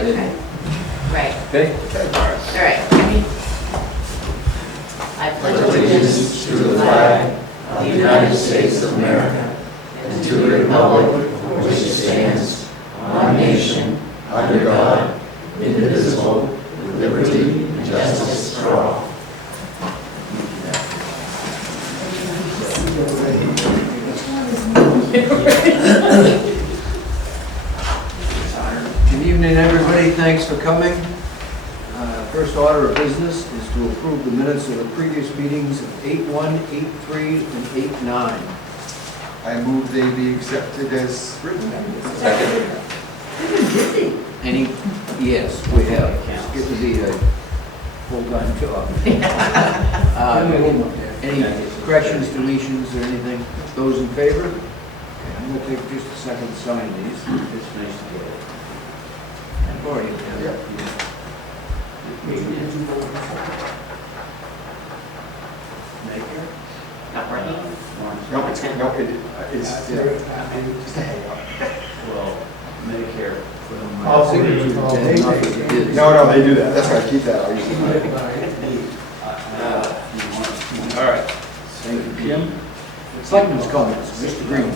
I didn't. Right. Okay. All right. I pledge Allegiance to the flag of the United States of America and to the republic for which it stands, one nation, under God, indivisible, with liberty and justice for all. Good evening, everybody. Thanks for coming. First order of business is to approve the minutes of the previous meetings of 8-1, 8-3, and 8-9. I move they be accepted as written. Any? Yes, we have. It would be a full-time job. Any corrections, deletions, or anything? Those in favor? Okay, I'm going to take just a second to sign these. It's nice to get it. I've already done it. Yep. Maker? Not working. Nope, it's just a hang up. Well, Medicare. No, they do that. That's why I keep that. I'll use it. All right. Thank you, Kim. Selectmen's comments, Mr. Green.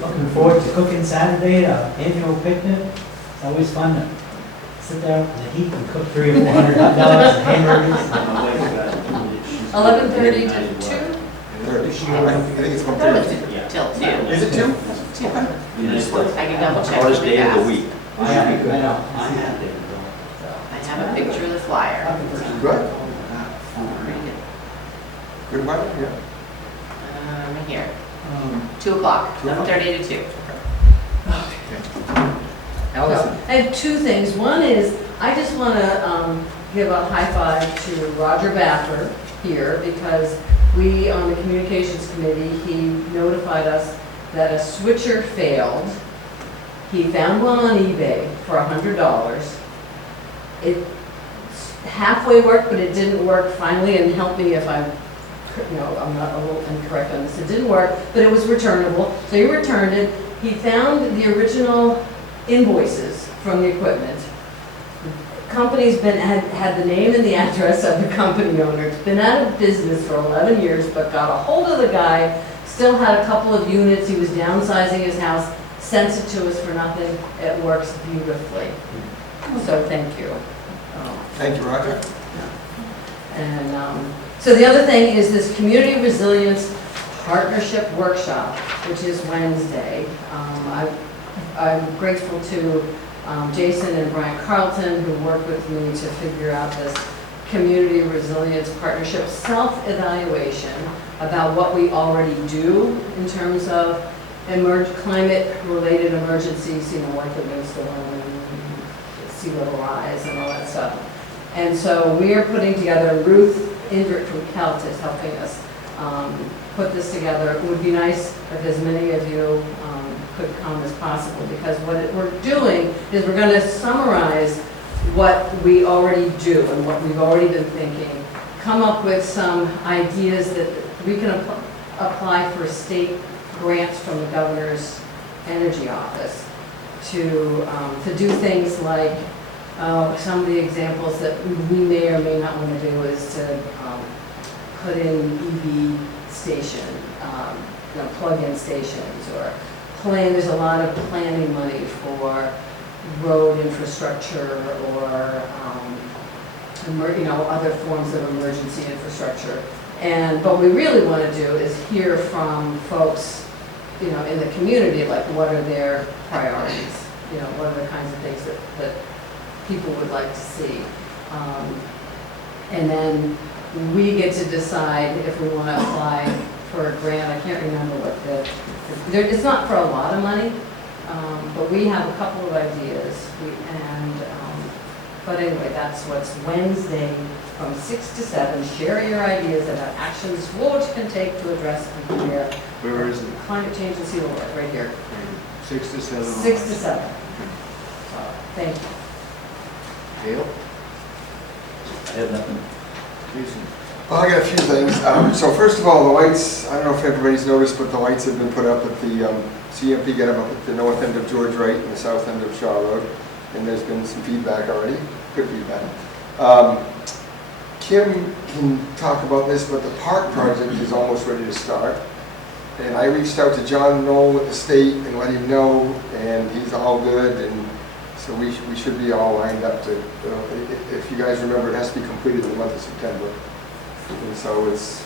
Looking forward to cooking Saturday, annual picnic. It's always fun to sit there in the heat and cook 300 or 400 hot dogs and hamburgers. 11:30 to 2? I think it's I thought it was 1:30. till 2. Is it 2? 2. I can double check. Hardest really day of the fast. week. I know. I have a picture of the flyer. Good. Read it. Good weather, yeah. Right here. 2 o'clock, 11:30 to 2. Allison. I have two things. One is, I just want to give a high five to Roger Baffer here, because we, on the communications committee, he notified us that a switcher failed. He found one on eBay for $100. It halfway worked, but it didn't work finally, and help me if I'm not a little incorrect on this. It didn't work, but it was returnable. So he returned it. He found the original invoices from the equipment. The company's had the name and the address of the company owner. It's been out of business for 11 years, but got a hold of the guy, still had a couple of units. He was downsizing his house, sent it to us for nothing. It works beautifully. So thank you. Thank you, Roger. And so the other thing is this Community Resilience Partnership Workshop, which is Wednesday. I'm grateful to Jason and Brian Carlton, who worked with me to figure out this Community Resilience Partnership self-evaluation about what we already do in terms of climate-related emergencies, like the windstorm and sea level rise and all that stuff. And so we are putting together, Ruth Indrick from Kelt is helping us put this together. It would be nice if as many of you could come as possible, because what we're doing is we're going to summarize what we already do and what we've already been thinking, come up with some ideas that we can apply for state grants from the governor's energy office to do things like some of the examples that we may or may not want to do is to put in EV station, plug-in stations, or there's a lot of planning money for road infrastructure or other forms of emergency infrastructure. But what we really want to do is hear from folks, in the community, like what are their priorities? What are the kinds of things that people would like to see? And then we get to decide if we want to apply for a grant. I can't remember what it's not for a lot of money, but we have a couple of ideas. But anyway, that's what's Wednesday from 6 to 7. Share your ideas about actions Woolwich can take to address and prepare Where is it? climate change and sea level rise, right here. 6 to 7. 6 to 7. So, thank you. Dale? I have nothing. Jason? Well, I got a few things. So first of all, the lights, I don't know if everybody's noticed, but the lights have been put up at the CMP, get them up at the north end of George Wright and the south end of Shaw Road. and there's been some feedback already, good feedback. Kim can talk about this, but the park project is almost ready to start. And I reached out to John Knoll at the state and let him know, and he's all good, and so we should be all lined up to, if you guys remember, it has to be completed in the month of September. And so it's,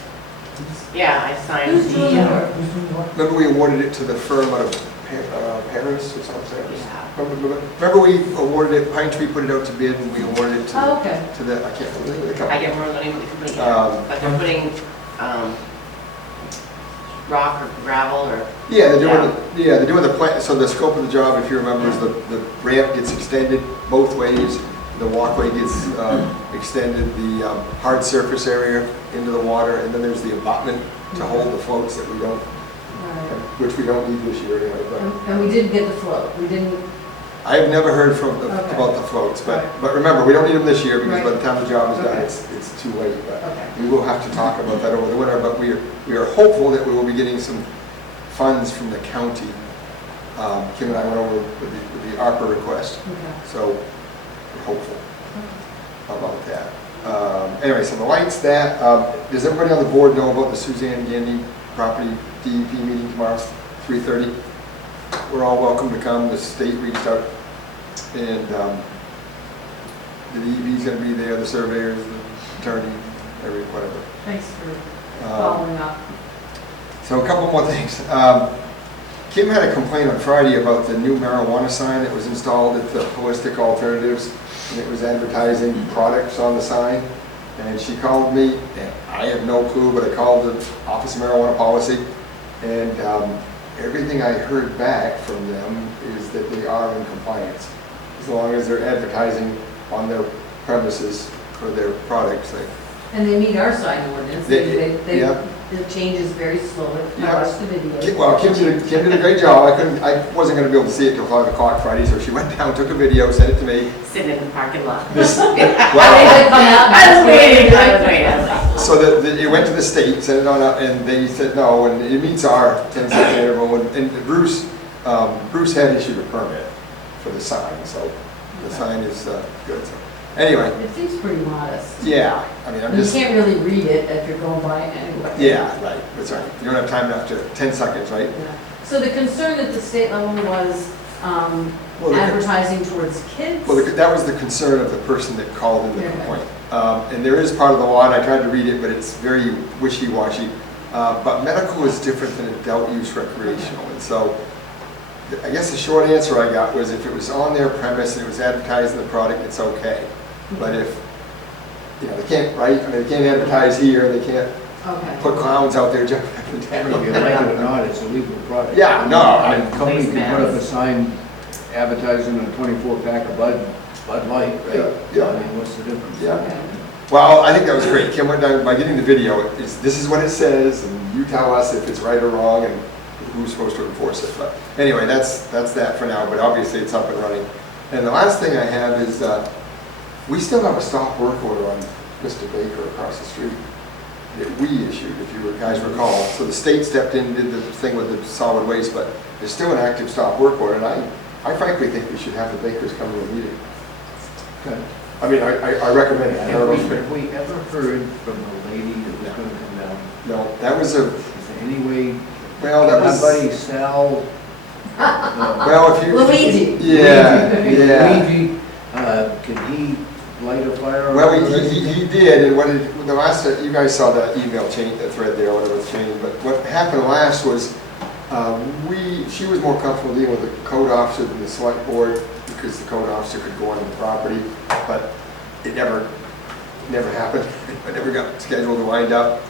Yeah, I signed Who's doing the, the work? remember we awarded it to the firm out of Paris or something? yeah. Remember we awarded it, Pine Tree put it out to bid, and we awarded it to Oh, okay. the, I can't remember the I company. get more money with the company, Um, but they're putting, rock or gravel or, Yeah, they're doing the plant, so the scope of the job, if you remember, is the ramp gets extended both ways, the walkway gets extended, the hard surface area into the water, and then there's the abutment to hold the floats that we don't, Right. which we don't need this year anyway, but And we did get the float, we didn't, I have never heard Okay. about the floats, Right. but remember, we don't need them this year, because by Right. the time the job is done, Okay. it's too late, but okay. we will have to talk about that over the winter, but we are hopeful that we will be getting some funds from the county. Kim and I went over with the ARPA request, Okay. so we're hopeful about that. Anyway, so the lights, does everybody on the board know about the Suzanne Gandy property DEP meeting tomorrow, 3:30? We're all welcome to come, the state reached out, and the DEP's gonna be there, the surveyors, the attorney, whatever. Thanks for Um, following up. So a couple more things. Kim had a complaint on Friday about the new marijuana sign that was installed at the Holistic Alternatives, and it was advertising products on the sign. And she called me, and I have no clue, but I called the Office of Marijuana Policy, and everything I heard back from them is that they are in compliance. As long as they're advertising on their premises for their products, And they meet our sign ordinance, Yeah. it changes very slowly, I Yeah. watched the video. Well, Kim did a great job. I wasn't gonna be able to see it till 5 o'clock Friday, so she went down, took a video, sent it to me. sitting in the parking lot. This, They well, did come out. I was waiting, I was like, so it went to the state, sent it on up, and they said no, and it meets our 10-second interval. And Bruce had issued a permit for the sign, so the sign is good. So, anyway, It seems pretty modest. yeah, I mean, I'm You just, can't really read it if you're going by it anyway. yeah, right, that's right. You don't have time enough to, 10 seconds, right? Yeah. So the concern at the state level was Well, the- advertising towards kids? Well, that was the concern of the person that called in the Yeah. complaint. And there is part of the law, and I tried to read it, but it's very wishy-washy. But medical is different than adult use recreational. And so I guess the short answer I got was if it was on their premise and it was advertising the product, it's okay. But if, they can't, right? I mean, they can't advertise here, they can't Okay. put clowns out there jumping up and down. Whether you like it or not, it's a legal product. Yeah, no, A company Face can put up a masks. sign advertising a 24-pack of Bud Light, right? Yeah. I mean, what's the difference? Yeah. Okay. Well, I think that was great. Kim went down, by getting the video, this is what it says, and you tell us if it's right or wrong, and who's supposed to enforce it. But anyway, that's that for now, but obviously it's up and running. And the last thing I have is, we still have a stop work order on Mr. Baker across the street that we issued, if you guys recall. So the state stepped in and did the thing with the solid waste, but there's still an active stop work order, and I frankly think we should have the Bakers come to a meeting. Okay. I mean, I recommend it. I don't know if Have we ever heard from the lady that was gonna come down? No, that was a, Is there any way, well, that my was, buddy Sal? well, if you. Luigi. Yeah, yeah. Luigi, can he light a fire? Well, he did, and the last, you guys saw that email chain, that thread there, whatever it's chain, but what happened last was, she was more comfortable dealing with the code officer than the select board, because the code officer could go on the property, but it never happened. I never got scheduled to wind up.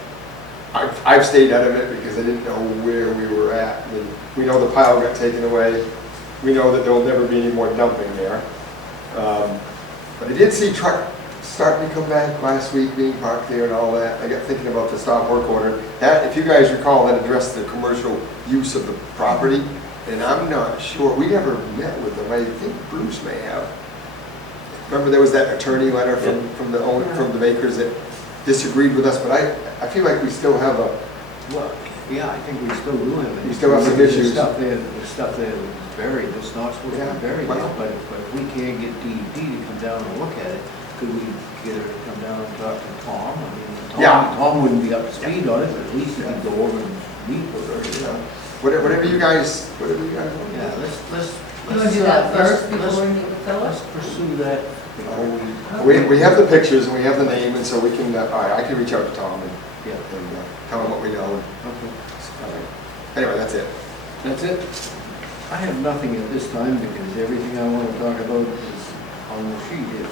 I've stayed out of it because I didn't know where we were at. I mean, we know the pile got taken away. We know that there will never be any more dumping there. But I did see truck starting to come back last week, being parked there and all that. I got thinking about the stop work order. That, if you guys recall, that addressed the commercial use of the property. And I'm not sure, we never met with them. I think Bruce may have. Remember there was that attorney letter from the owner, from the Bakers that disagreed with us, but I feel like we still have a, Well, yeah, I think we still do have it. We still have some There's issues. Stuff there, the stuff that was buried, that's not supposed to Yeah, be buried, well. but we can't get DEP to come down and look at it, could we get her to come down and talk to Tom? I mean, Yeah. Tom wouldn't be up to speed on it, but at least he could go over and meet with her, you know? Whatever you guys want. Yeah, let's. You want to do that first let's- before we meet with Let's Phyllis? pursue that before we. We have the pictures and we have the name, and so we can, all right, I can reach out to Tom and Yeah, tell him what we know. okay. All right. Anyway, that's it. That's it. I have nothing at this time because everything I want to talk about is on the sheet here.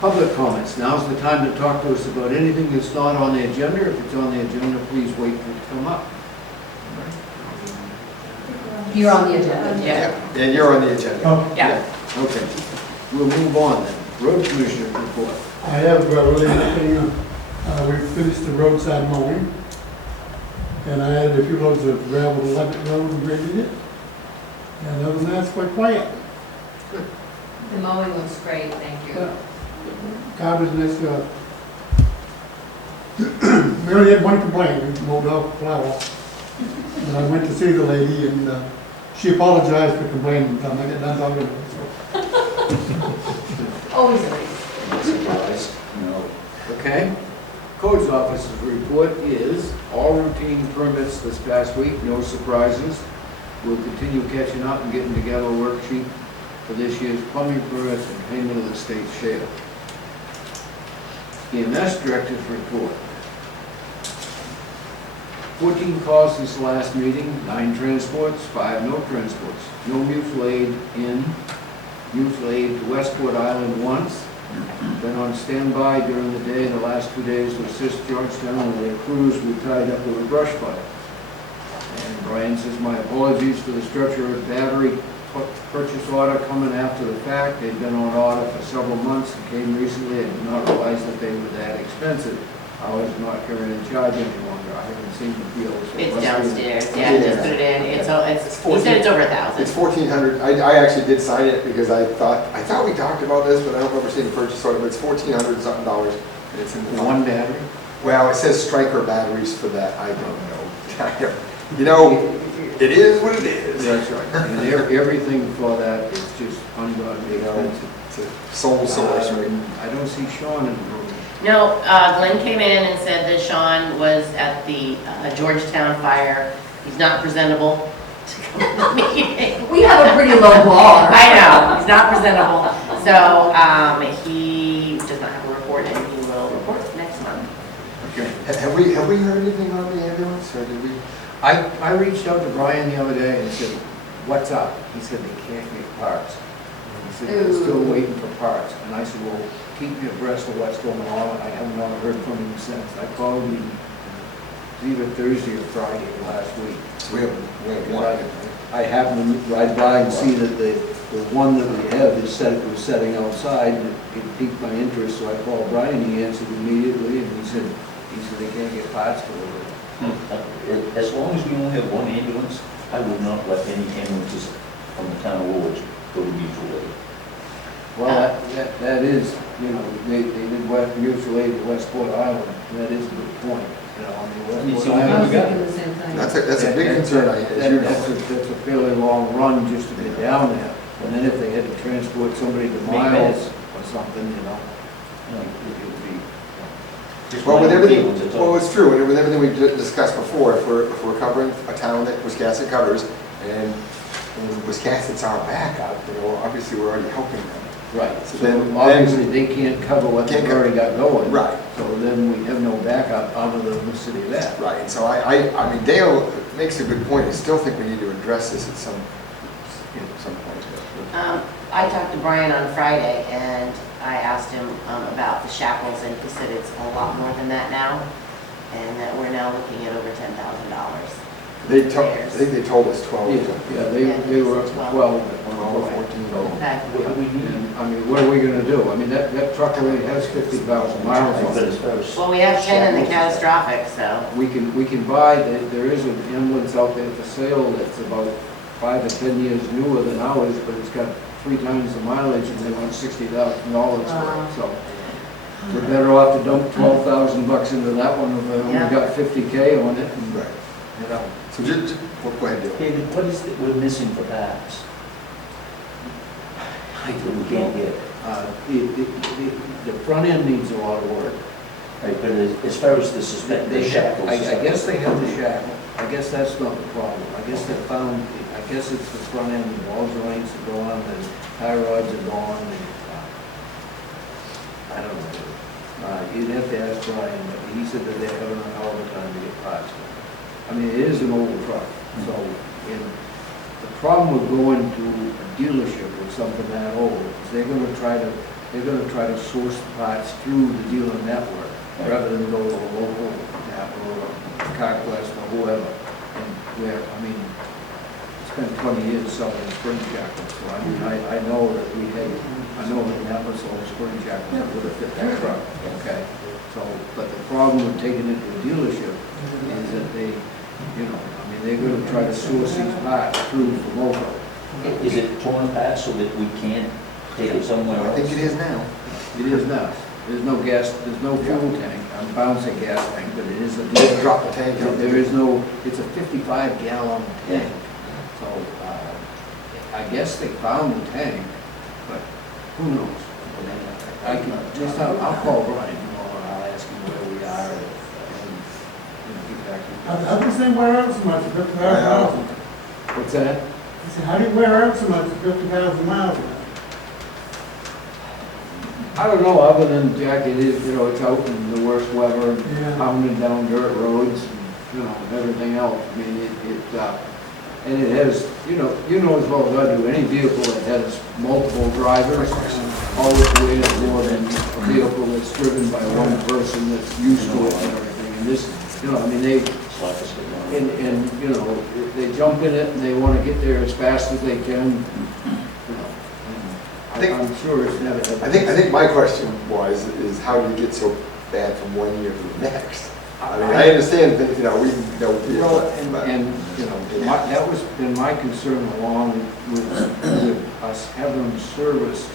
Public comments. Now's the time to talk to us about anything that's not on the agenda. If it's on the agenda, please wait for it to come up. You're on the agenda. Yeah. And you're on the agenda. Oh, Yeah. Okay. We'll move on then. Road Commissioner report. I have really nothing, we finished the roadside mowing, and I added a few loads of gravel to Levitt Road and graded it. And other than that, it's quite quiet. The mowing looks great, thank you. Garbage next, we only had one complaint, we mowed off flower. And I went to see the lady, and she apologized for complaining, I get done talking to her, Always a reason. Surprise? No. Okay. Codes Office's report is all routine permits this past week, no surprises. We'll continue catching up and getting together a worksheet for this year's plumbing permits and payment of the state share. EMS Director's report. 14 calls since the last meeting, 9 transports, 5 no transports. No mutual aid in, mutual aid to Westport Island once. Been on standby during the day, the last 2 days to assist Georgetown on their crews we tied up with a brush fire. And Brian says, my apologies for the structure of battery purchase order coming after the fact. They've been on order for several months and came recently. I did not realize that they were that expensive. I was not carrying in charge any longer. I haven't seen the bill. So It's must be- downstairs, yeah, just put it in, he said it's over 1,000. It's 1,400. I actually did sign it because I thought we talked about this, but I don't remember seeing the purchase order, but it's $1,400 something dollars. And it's in the For one battery? Well, it says Stryker batteries for that. I don't know. You know, it is what it is. That's right. And everything for that is just ungodly You know, expensive. it's a sole source, right? I don't see Sean in the room. No, Glenn came in and said that Sean was at the Georgetown fire. He's not presentable to come to the meeting. We have a pretty low bar. I know, he's not presentable. So he does not have a report and he will report next month. Okay. Have we heard anything on the ambulance, or did we? I reached out to Brian the other day and said, what's up? He said they can't get parts. He said they're still Ooh. waiting for parts. And I said, well, keep me abreast of what's going on. I haven't heard from him since. I called him either Thursday or Friday of last week. We have one. I happened to ride by and see that the one that we have is was setting outside, and it piqued my interest, so I called Brian, he answered immediately, and he said they can't get parts delivered. As long as we only have one ambulance, I would not let any ambulances from the town of Woolwich go to mutual aid. Well, that is, you know, they did mutual aid to Westport Island, that is a good point, you know, I mean, You see, Westport I was Island. thinking the same thing. That's a big concern, as you That's know. a fairly long run just to get down there, and then if they had to transport somebody to Miles or something, you know, it would be. Just Well, one with everything, ambulance, it's all. well, it's true, and with everything we discussed before, if we're covering a town that Wiscasset covers, and Wiscasset's our backup, you know, obviously we're already helping them. Right, So so then- obviously they can't cover what they've Can't cover- already got going. Right. So then we have no backup other than the city of that. Right, and so I mean, Dale makes a good point, I still think we need to address this at some point. I talked to Brian on Friday and I asked him about the shackles and he said it's a lot more than that now. And that we're now looking at over $10,000. I think they told us 12. Yeah, they were up to 12 at 12 or 14. Okay. What do we need? And, I mean, what are we gonna do? I mean, that truck already has 50,000 miles on But it. as far as. Well, we have 10 in the catastrophic, so. We can buy, there is an ambulance out there for sale that's about 5 or 10 years newer than ours, but it's got 3 times the mileage and they want $60,000 for it, so. We're better off to dump 12,000 bucks into that one, if we only Yeah. got 50K on it, and, Right. you know. So just, go ahead, Dale. David, what is it we're missing for parts? the front end needs a lot of work. Right, but as far as the suspend, the shackles. I guess they have the shackle. I guess that's not the problem. I guess they found, I guess it's the front end, the ball joints are gone, the tie rods are gone, and, I don't know. You'd have to ask Brian, but he said that they're having a hell of a time to get parts. I mean, it is an old truck, so, and the problem with going to a dealership with something that old is they're gonna try to source the parts through the dealer network, rather than go to a local Napa or a CarQuest or whoever. And where, I mean, spent 20 years selling spring jackets, so I mean, I know that I know that Napa sold spring jackets that would have fit that truck, okay? So, but the problem with taking it to a dealership is that they, you know, I mean, they're gonna try to source these parts through from local. Is it torn apart so that we can't take it somewhere I else? think it is now. It is not. There's no gas, there's no fuel tank. I'm bound to say gas tank, but it is a. Just drop the tank out. There is no, it's a 55-gallon tank. So, I guess they found the tank, but who knows? I can, next time, I'll call Brian tomorrow and I'll ask him where we are and get back to How does this thing wear out so much at 50,000 miles? you. What's that? I said, how do you wear out so much at 50,000 miles? I don't know, other than Jack, it is, you know, it's out in the worst weather, Yeah. pounding down dirt roads, and, you know, everything else. I mean, and it has, you know as well as I do, any vehicle that has multiple drivers, always weighs more than a vehicle that's driven by one person that's used to it and everything. And this, you know, I mean, and, you know, they jump in it and they want to get there as fast as they can, you know. I'm sure it's never. I think my question was, is how did it get so bad from one year to the next? I mean, I understand that, you know, we know. Well, and, you know, that was been my concern along with us having them serviced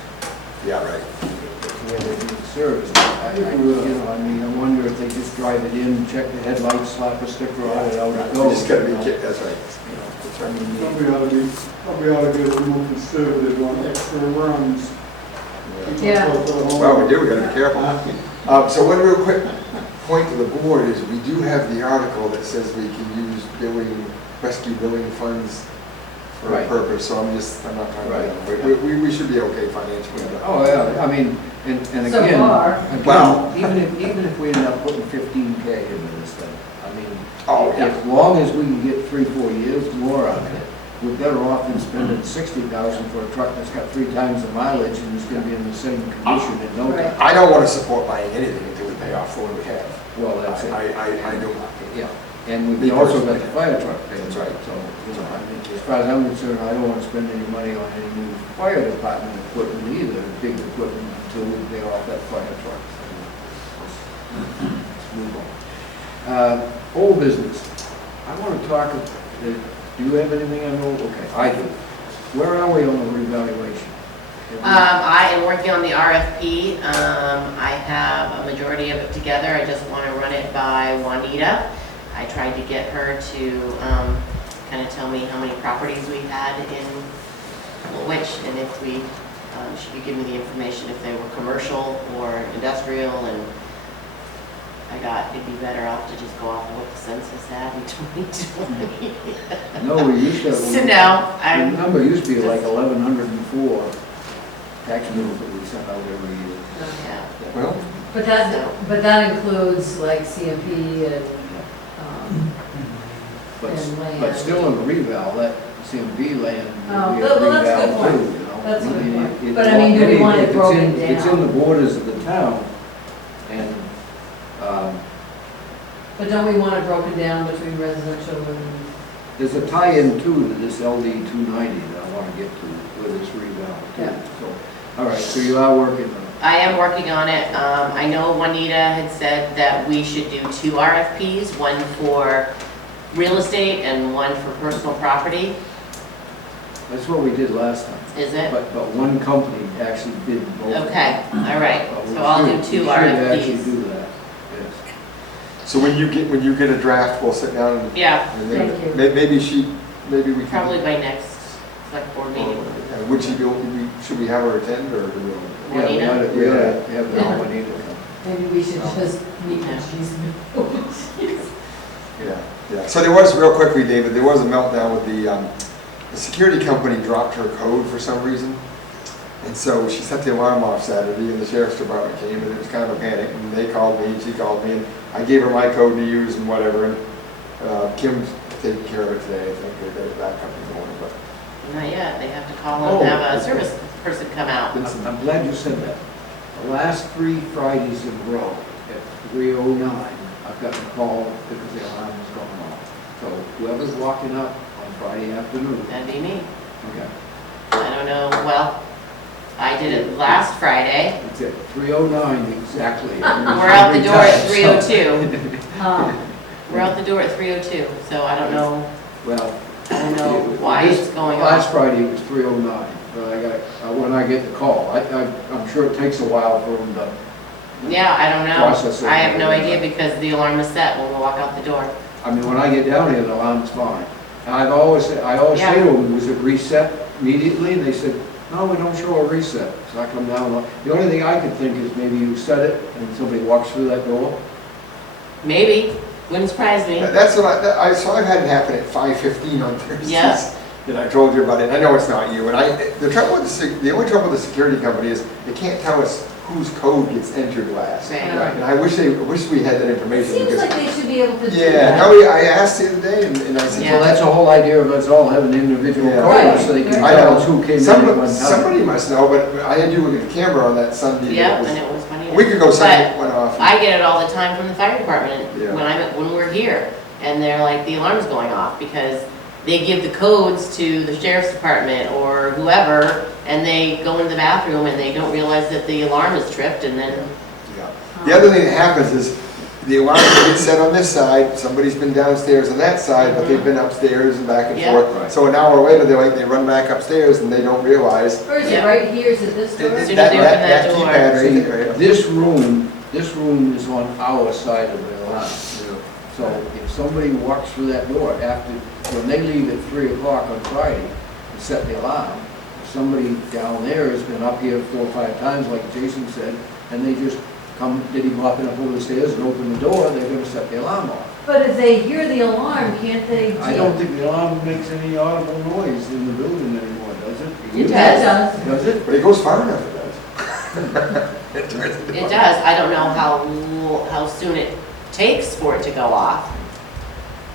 Yeah, right. the way they're being serviced. You know, I mean, I wonder if they just drive it in, check the headlights, slap a sticker on it, out it You goes. just gotta be, that's right. You know, it's, I mean, Probably ought to be a little more conservative on extra runs. Yeah. Well, we do, we gotta be careful. So one real quick point to the board is we do have the article that says we can use rescue billing funds for a Right. purpose, so I'm not trying to, we should be okay financially. but- oh, yeah, I mean, and So again. far. Well- Even if we end up putting 15K into this thing, I mean, Oh, yeah. as long as we can get 3-4 years more out of it, we're better off than spending 60,000 for a truck that's got 3 times the mileage and is gonna be in the same condition in no time. Right. I don't wanna support buying anything until we pay off what we have. Well, that's it. I don't. Yeah, and we also got the fire truck payment. That's right. So, you know, I mean, as far as I'm concerned, I don't wanna spend any money on any new fire department equipment either, big equipment, until we pay off that fire truck. Let's move on. Old business. I wanna talk, do you have anything on old? Okay, I do. Where are we on the revaluation? I am working on the RFP. I have a majority of it together. I just want to run it by Juanita. I tried to get her to kind of tell me how many properties we had in Woolwich, and if we, she could give me the information if they were commercial or industrial, and I got, it'd be better off to just go off of what the census had in 2020. No, we used to. So no, The I'm, number used to be like 1,104 tax bills that we sent out every year. yeah. Well, But that includes like CMP and, But, And land. but still in the reval, that CMP land Oh, would be a well, that's a good reval point. too, you know? That's a good mean, point. it- But I mean, do we want it it's in- broken It's down? in the borders of the town, and, but don't we want it broken down between residential and, there's a tie-in too to this LD 290 that I want to get to with this reval too. Yeah. So, all right, so you are working on it. I am working on it. I know Juanita had said that we should do 2 RFPs, one for real estate and one for personal property. That's what we did last time. Is it? But one company actually did both. Okay, all right. But we So I'll do should- 2 We should actually RFPs. do that, yes. so when you get a draft, we'll sit down and. Yeah, and then Thank you. Maybe we can. probably by next select board meeting. Have Would she be, should we have her attend, or do we? Yeah, we Juanita? gotta have the Juanita come. Maybe we should just meet Yeah. with Jesus. Yeah. So there was, real quickly, David, there was a meltdown with the security company dropped her code for some reason. And so she set the alarm off Saturday, and the sheriff's department came, and it was kind of a panic, and they called me, and she called me, and I gave her my code to use and whatever, and Kim's taking care of it today, I think, they got it back up and going, but. Not yet, they have to call Oh. and have a service person come out. I'm glad you said that. The last 3 Fridays in a row at 3:09, I've gotten a call because the alarm was going off. So whoever's walking up on Friday afternoon, That'd be me. okay, I don't know, well, I did it last Friday. it's at 3:09 exactly. We're out the door at 3:02. Um, We're out the door at 3:02, so I don't know, Well. I don't know why it's going Last off. Friday it was 3:09, but I got, when I get the call, I'm sure it takes a while for them to, Yeah, I don't Process know. it. I have no idea because the alarm is set when we walk out the door. I mean, when I get down here, the alarm's fine. And I always say to them, was it reset immediately? And they said, no, we don't show a reset. So I come down, the only thing I could think is maybe you set it and somebody walks through that door. Maybe, wouldn't surprise me. That's what so I've had it happen at 5:15 on Thursdays. Yeah. And I told you about it, and I know it's not you, and the trouble with the only trouble with the security company is they can't tell us whose code gets entered last. Right. And I wish we had that information. Seems because- like they should be able to do Yeah, that. no, I asked the other day, and I said. Yeah. Well, that's the whole idea of us all having individual Yeah. codes, so they can I tell know. us who came in at one time. Somebody must know, but I had you look at the camera on that Sunday. Yeah, It was- and it was funny. A week ago, Sunday But went off. I get it all the time from the fire department Yeah. when we're here. And they're like, the alarm's going off because they give the codes to the sheriff's department or whoever, and they go into the bathroom and they don't realize that the alarm is tripped, and then, Yeah. The other thing that happens is the alarm gets set on this side, somebody's been downstairs on that side, but they've been upstairs and back and Yeah. forth. Right. So an hour later, they run back upstairs and they don't realize. Or is it Yeah. right here, is it this door? As soon as they open that door. keypad See, right there. this room is on our side of the alarm. So if somebody walks through that door when they leave at 3 o'clock on Friday and set the alarm, if somebody down there has been up here 4 or 5 times, like Jason said, and they just come, hopping up over the stairs and open the door, they're gonna set the alarm off. But if they hear the alarm, can't they? I don't think the alarm makes any audible noise in the building anymore, does it? It That does. does. Does it? But it goes far enough, it does. it does. I don't know how soon it takes for it to go off.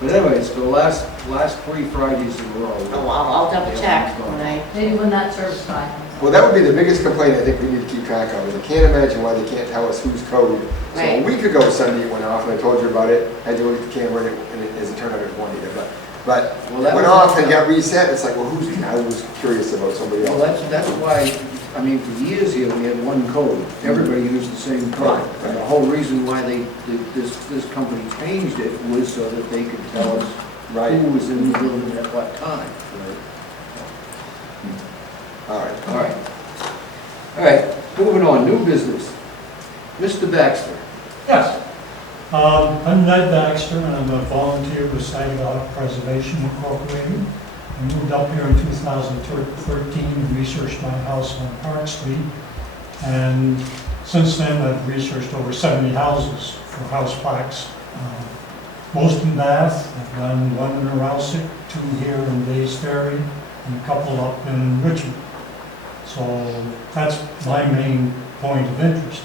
But anyways, the last 3 Fridays in a row. Oh, I'll double check when I, Maybe when that service guy comes. Well, that would be the biggest complaint I think we need to keep track of, is I can't imagine why they can't tell us whose code. So a Right. week ago Sunday it went off, and I told you about it, I had to look at the camera, and as it turned out, it was Juanita, but Well, it that went was- off and got reset, it's like, well, I was curious about somebody Well, else. that's why, I mean, for years here, we had one code. Everybody used the same code. Right, And the whole reason why this company changed it was so that they could tell us Right, who was in the building at what time. all right. All right. All right, moving on, new business. Mr. Baxter. Yes. I'm Ned Baxter, and I'm a volunteer with Site Preservation Incorporated. I moved up here in 2013 and researched my house on Park Street. And since then, I've researched over 70 houses for house plaques. Most in Bath. I've done one in Rouseck, 2 here in Days Ferry, and a couple up in Richmond. So that's my main point of interest.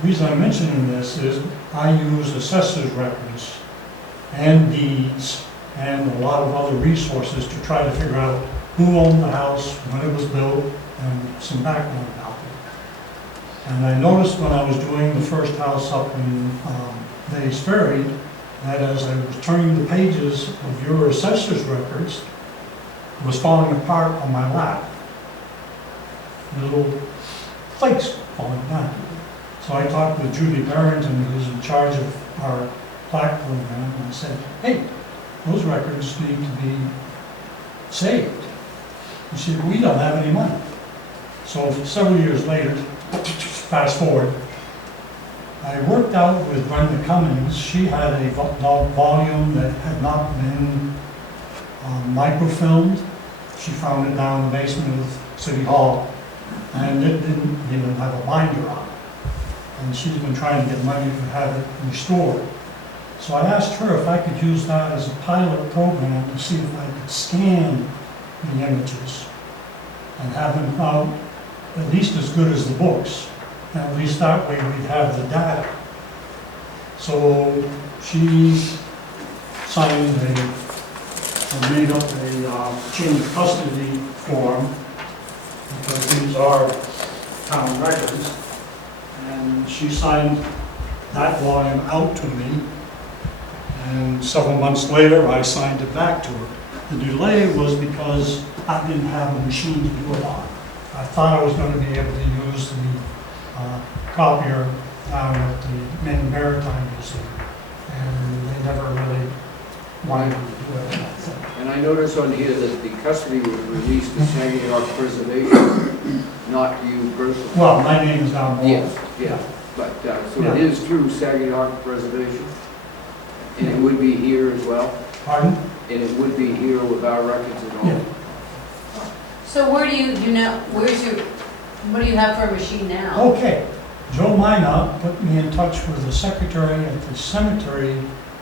The reason I'm mentioning this is I use assessor's records and deeds and a lot of other resources to try to figure out who owned the house, when it was built, and some background about it. And I noticed when I was doing the first house up in Days Ferry, that as I was turning the pages of your assessor's records, it was falling apart on my lap. Little flakes falling down. So I talked with Judy Barrington, who's in charge of our plaque program, and I said, hey, those records need to be saved. And she said, we don't have any money. So several years later, fast forward, I worked out with Brenda Cummings. She had a volume that had not been microfilmed. She found it down in the basement of City Hall, and it didn't even have a binder on it. And she's been trying to get money to have it restored. So I asked her if I could use that as a pilot program to see if I could scan the images and have them out at least as good as the books. And at least that way we'd have the data. So she signed made up a change of custody form, because these are town records. And she signed that volume out to me. And several months later, I signed it back to her. The delay was because I didn't have a machine to do it on. I thought I was going to be able to use the copier down at the Maine Maritime Museum, and they never really wanted me to do it. And I notice on here that the custody was released to Saginaw Preservation, not to you personally. Well, my name is down below. Yes, yeah, but, so it is through Saginaw Preservation, and it would be here as well, Pardon? and it would be here with our records and all. Yeah. So where do you know, what do you have for a machine now? Okay, Joe Minot put me in touch with the secretary at the cemetery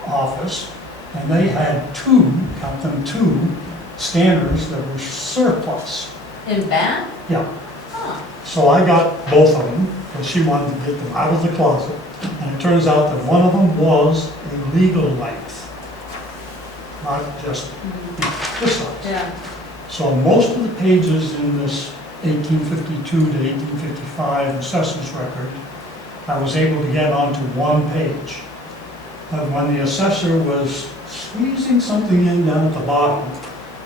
office, and they had count them, two scanners that were surplus. In Bath? Yeah, Huh. so I got both of them, and she wanted to get them out of the closet, and it turns out that one of them was a legal length, not just this length. Yeah. So most of the pages in this 1852 to 1855 assessor's record, I was able to get onto one page. But when the assessor was squeezing something in down at the bottom,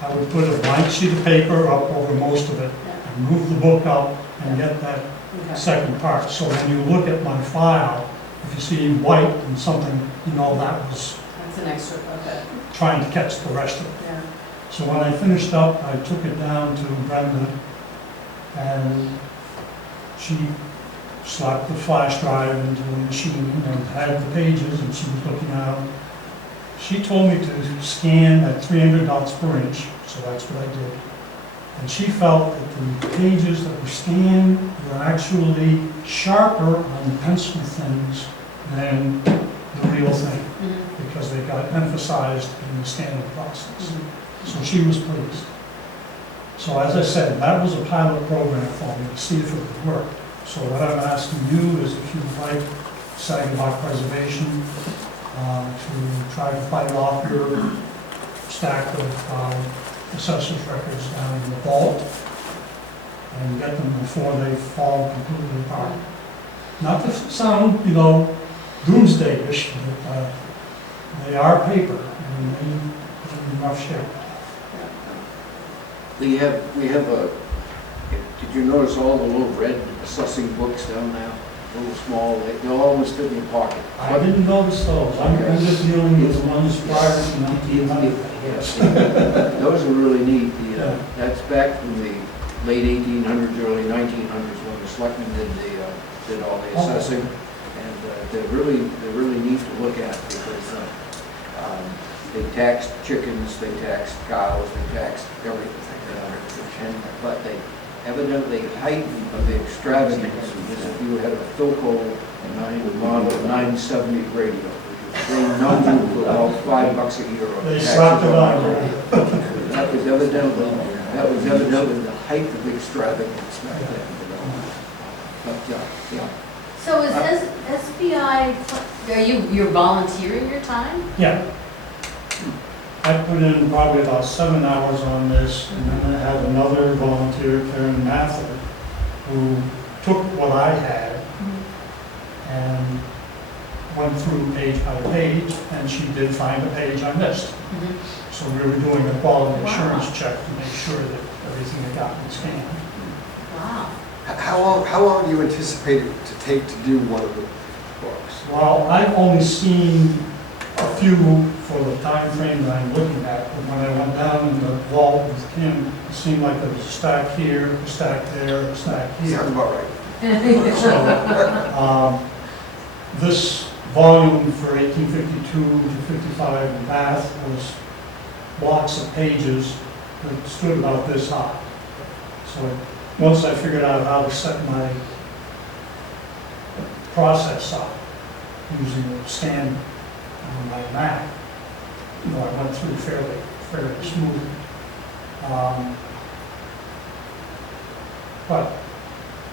I would put a blank sheet of paper up over most of it and move the book up and get that Okay. second part. So when you look at my file, if you see white and something, you know that was That's an extra, okay. trying to catch the rest of it. Yeah. So when I finished up, I took it down to Brenda, and she slapped the flash drive into the machine and had the pages, and she was looking at them. She told me to scan at 300 dots per inch, so that's what I did. And she felt that the pages that were scanned were actually sharper on the pencil things than the real thing, Mhm. because they got emphasized in the scanning process. Mhm. So she was pleased. So as I said, that was a pilot program for me to see if it would work. So what I'm asking you is if you'd like Saginaw Preservation to try to fight off your stack of assessor's records down in the vault and get them before they fall completely apart. Not to sound, doomsday-ish, but they are paper and they're in rough shape. We have did you notice all the little red assessing books down there? Little small, they'll always fit in your pocket. I didn't notice those. I'm just dealing with the ones prior to 1900. Yes, those are really neat. That's back from the late 1800s, early 1900s, when the selectmen did all the assessing. And they're really neat to look at, because they taxed chickens, they taxed cows, they taxed everything. But they evidently heightened the extravagance, because if you had a Philco model 970 radio, they know you for about $5 a year. They slapped it on. That was evidently the height of extravagance back then. But yeah. So is SBI, you're volunteering your time? Yeah. I put in probably about 7 hours on this, and then I had another volunteer, Karen Mather, who took what I had and went through page by page, and she did find a page I missed. So we were doing a quality assurance check to make sure that everything had gotten scanned. Wow. How long do you anticipate it to take to do one of the books? Well, I've only seen a few for the time frame that I'm looking at, but when I went down in the vault with Kim, it seemed like there was a stack here, a stack there, a stack here. Sounds about right. So, this volume for 1852 to 55 in Bath was blocks of pages that stood about this high. So once I figured out how to set my process up using a scan on my Mac, you know, I went through fairly smoothly. But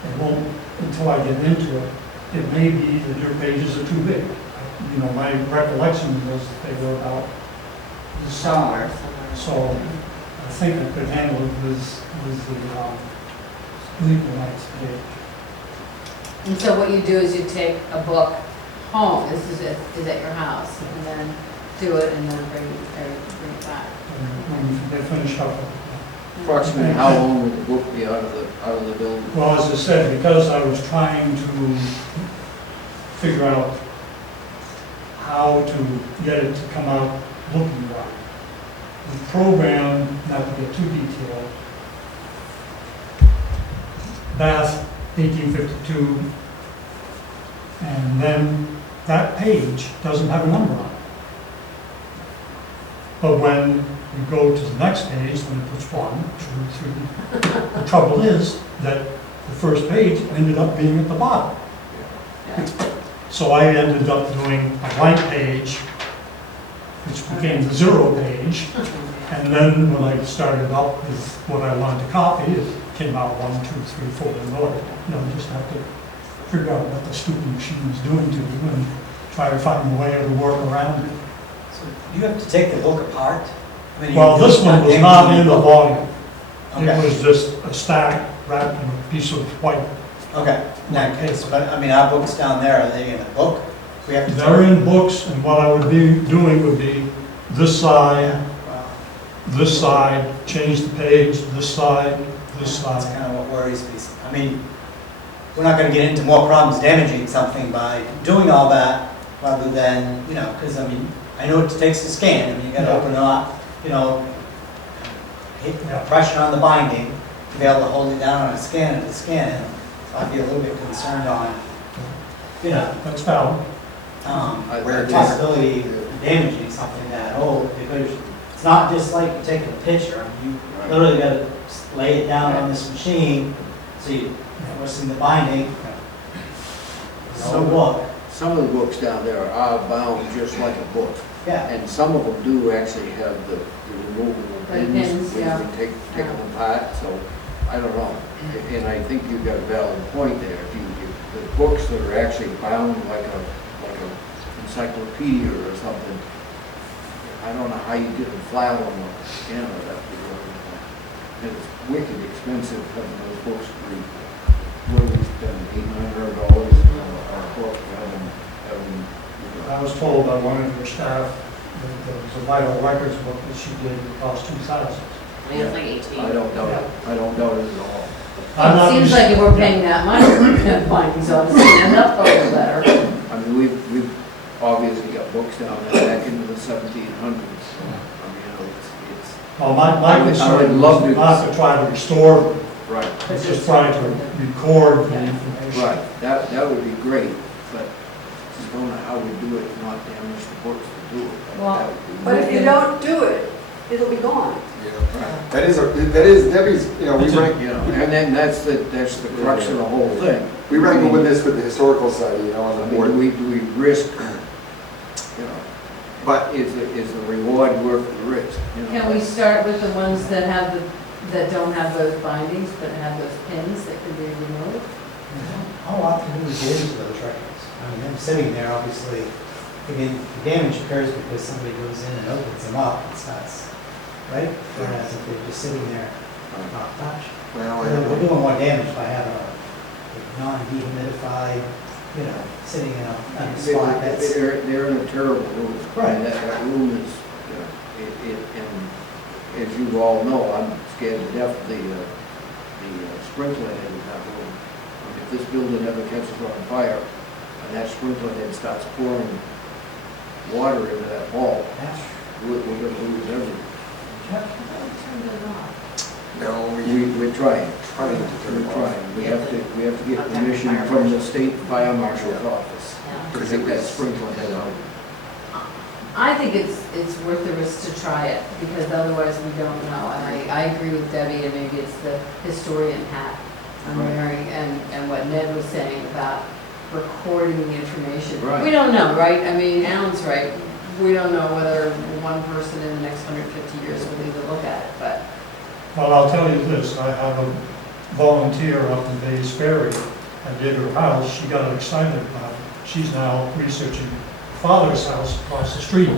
it won't, until I get into it, it may be that your pages are too big. You know, my recollection was that they were about this size. So I think I could handle it with the legal rights page. And so what you do is you take a book home, this is at your house, and then do it and then bring it back. When they finish up. Approximately how long would the book be out of the building? Well, as I said, because I was trying to figure out how to get it to come out looking right. The program, not to get too detailed, Bath 1852, and then that page doesn't have a number on it. But when you go to the next page, when it puts 1, 2, 3, the trouble is that the first page ended up being at the bottom. So I ended up doing a blank page, which became the 0 page. And then when I started up with what I wanted to copy, it came out 1, 2, 3, 4 in order. You know, you just have to figure out what the stupid machine is doing to you and try to find a way to work around it. So you have to take the book apart? I mean, Well, this one was not in the volume. It Okay. was just a stack wrapped in a piece of white. Okay, in that case, but I mean, our books down there, are they in a book? We have to. They're in books, and what I would be doing would be this side, Yeah, well, this side, change the page, this side, this that's side. kind of what worries me. I mean, we're not gonna get into more problems damaging something by doing all that, rather than, you know, because I mean, I know it takes a scan, I mean, you gotta Yeah. open it up, you know, hit pressure on the binding to be able to hold it down on a scan and to scan it. So I'd be a little bit concerned on, you know, That's valid. the possibility of damaging something that old, because it's not just like you're taking a picture. You literally gotta lay it down on this machine, so you're forcing the binding. No book. Some of the books down there are bound just like a book. Yeah, And some of them do actually have the removable The pins, pins, where yeah. you can take them apart, so, I don't know. And I think you've got a valid point there. If the books that are actually bound like a encyclopedia or something, I don't know how you get them flat on the scanner, that'd be really, and it's wicked expensive having those books read. What do we spend, $800 on a book, having, I was told by one of your staff that there was a vital records book that she did that cost $2,000. I think it's like 18. I don't doubt it, I don't doubt it at all. I'm not It seems used- like if we're paying that much, we're gonna find these all, stand up a little better. I mean, we've obviously got books down there back into the 1700s. I mean, it's. Well, my I would concern love was to- not to try to restore them, Right. it's just try to record the information. Right, that would be great, but just don't know how we do it and not damage the books to do it. Well, That would be- But if you don't do it, it'll be gone. Right. That is Debbie's, you know, we You rank, know, and then that's the crux of the whole thing. we wrangle with this with the historical society, you know, on I the mean, board. do we risk, you know, But is the reward worth the risk? You know? Can we start with the ones that have that don't have those bindings, but have those pins that can be removed? how often do we get into those records? I mean, them sitting there, obviously, again, the damage occurs because somebody goes in and opens them up and starts, right? Whereas if they're just sitting there, not touched. well, We're doing more damage by having a non-dehumidified, you know, sitting in a spot that's. They're in a terrible room. Right. And that room is, you know, and as you all know, I'm scared to death of the sprinkler head in that room. I mean, if this building ever catches on fire, and that sprinkler head starts pouring water into that ball, we're gonna lose everything. no, We're trying. trying to turn We're it off. trying. We have to get permission from the state fire marshal's office to Because take it that was- sprinkler head out. I think it's worth the risk to try it, because otherwise we don't know. And I agree with Debbie, and maybe it's the historian hat Mary, and what Ned was saying about recording the information. Right. We don't know, right? I mean, Alan's right. We don't know whether one person in the next 150 years will even look at it, but. Well, I'll tell you this, I have a volunteer up in Bay's Ferry. I did her house, she got excited about it. She's now researching father's house across the street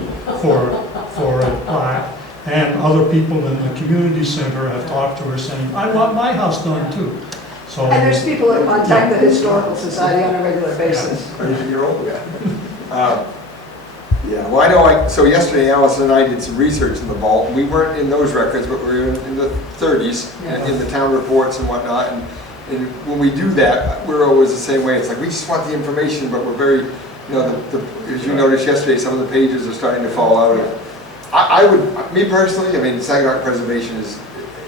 for a plaque. And other people in the community center have talked to her saying, I want my house done too. So. And there's people that contact the Historical Society on a regular basis. You're old, yeah. Yeah, well, I know, so yesterday Allison and I did some research in the vault. We weren't in those records, but we were in the 30s, in the town reports and whatnot. And when we do that, we're always the same way. It's like, we just want the information, but we're very, as you noticed yesterday, some of the pages are starting to fall out of. I would, me personally, I mean, Saginaw Preservation is,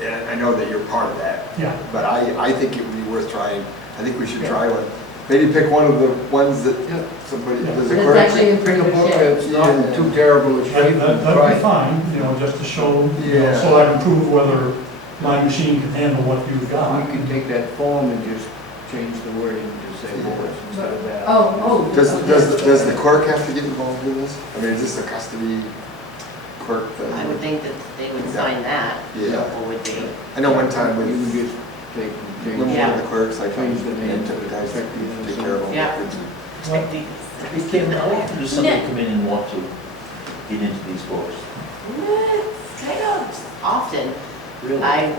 and I know that you're part of that. Yeah. But I think it would be worth trying. I think we should try one. Maybe pick one of the ones that somebody, does it It's correct? actually in pretty Pick a good book shape. that's not too terrible a shape. That'd be fine, just to show, so I can prove whether my machine can handle what you've got. We can take that form and just change the wording to say boards instead of that. Oh. Does the clerk have to get involved in this? I mean, is this a custody clerk thing? I would think that they would sign that. Yeah. Or would they? I know one time You when can just take, one of Yeah. the clerks, I Change the name. took the guys to take care of them. Yeah. Kim, how often does somebody come in and want to get into these books? It's kind of often. Really? A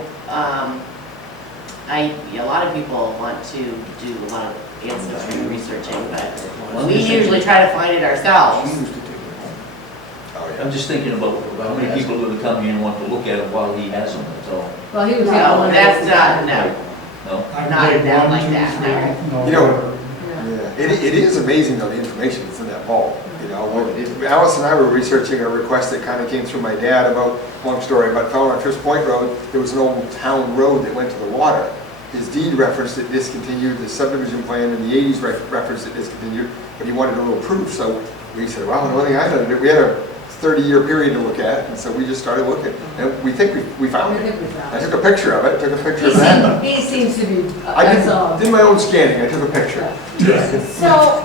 lot of people want to do a lot of ancestry researching, but we usually try to find it She ourselves. used to take it home. Oh, yeah. I'm just thinking about how many people would come in and want to look at it while he has them, that's all. Well, he was. No, that's not, no. No? I can Not take that 1, like 2, that, 3, You know, whatever. Yeah, it is amazing though, the information that's in that vault, When Alice and I were researching a request that kind of came through my dad about, long story, but fell on Fish Point Road, there was an old town road that went to the water. His deed referenced it discontinued, the subdivision plan in the 80s referenced it discontinued, but he wanted a little proof, so we said, well, the only thing I did, we had a 30-year period to look at, and so we just started looking, and we think we found I it. think we found I it. took a picture of it, took a picture of that. He seems to be, I that's all. did my own scanning, I took a picture. So,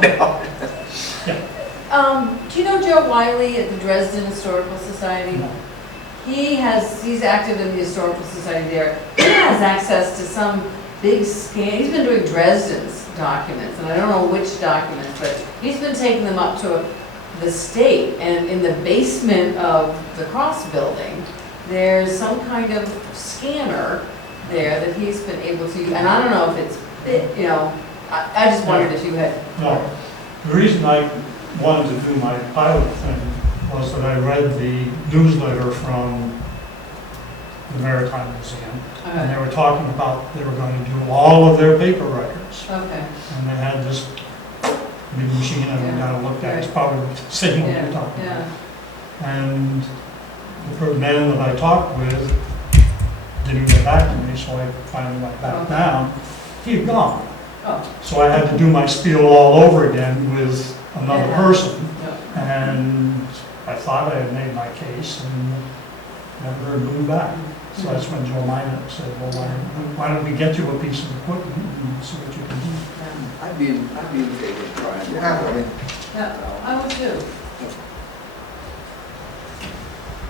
do you know Joe Wiley at the Dresden Historical Society? He's active in the Historical Society there. He has access to some big scan, he's been doing Dresden's documents, and I don't know which documents, but he's been taking them up to the state, and in the basement of the Cross Building, there's some kind of scanner there that he's been able to, and I don't know if it's, I just wondered if you had. No, the reason I wanted to do my pilot thing was that I read the newsletter from the Maritime Museum, and they were talking about they were going to do all of their paper records. Okay. And they had this big machine I went down and looked at, it's probably the same one you're talking about. And the man that I talked with didn't get back to me, so I finally went back down. He had gone. Oh. So I had to do my spiel all over again with another person. And I thought I had made my case and never heard moved back. So that's when Joe Minor said, well, why don't we get you a piece of equipment and see what you can do. I'd be in favor of trying. Yeah, I mean, Yeah, I would too.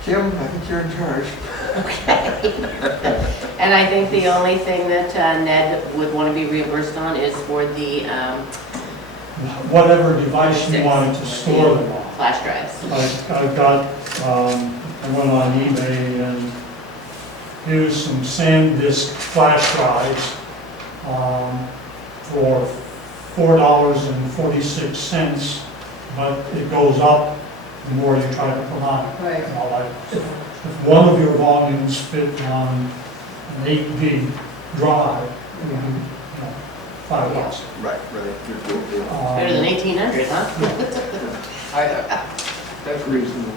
Kim, I think you're in charge. And I think the only thing that Ned would want to be reimbursed on is for the Whatever device you wanted to store them on. flash drives. I've got, I went on eBay and here's some SanDisk flash drives for $4.46, but it goes up the more you try to put on it. Right. If one of your volumes fit on an 8 gig drive, it would be, $5. Right, really. Good deal. Better than 1800, huh? That's reasonable.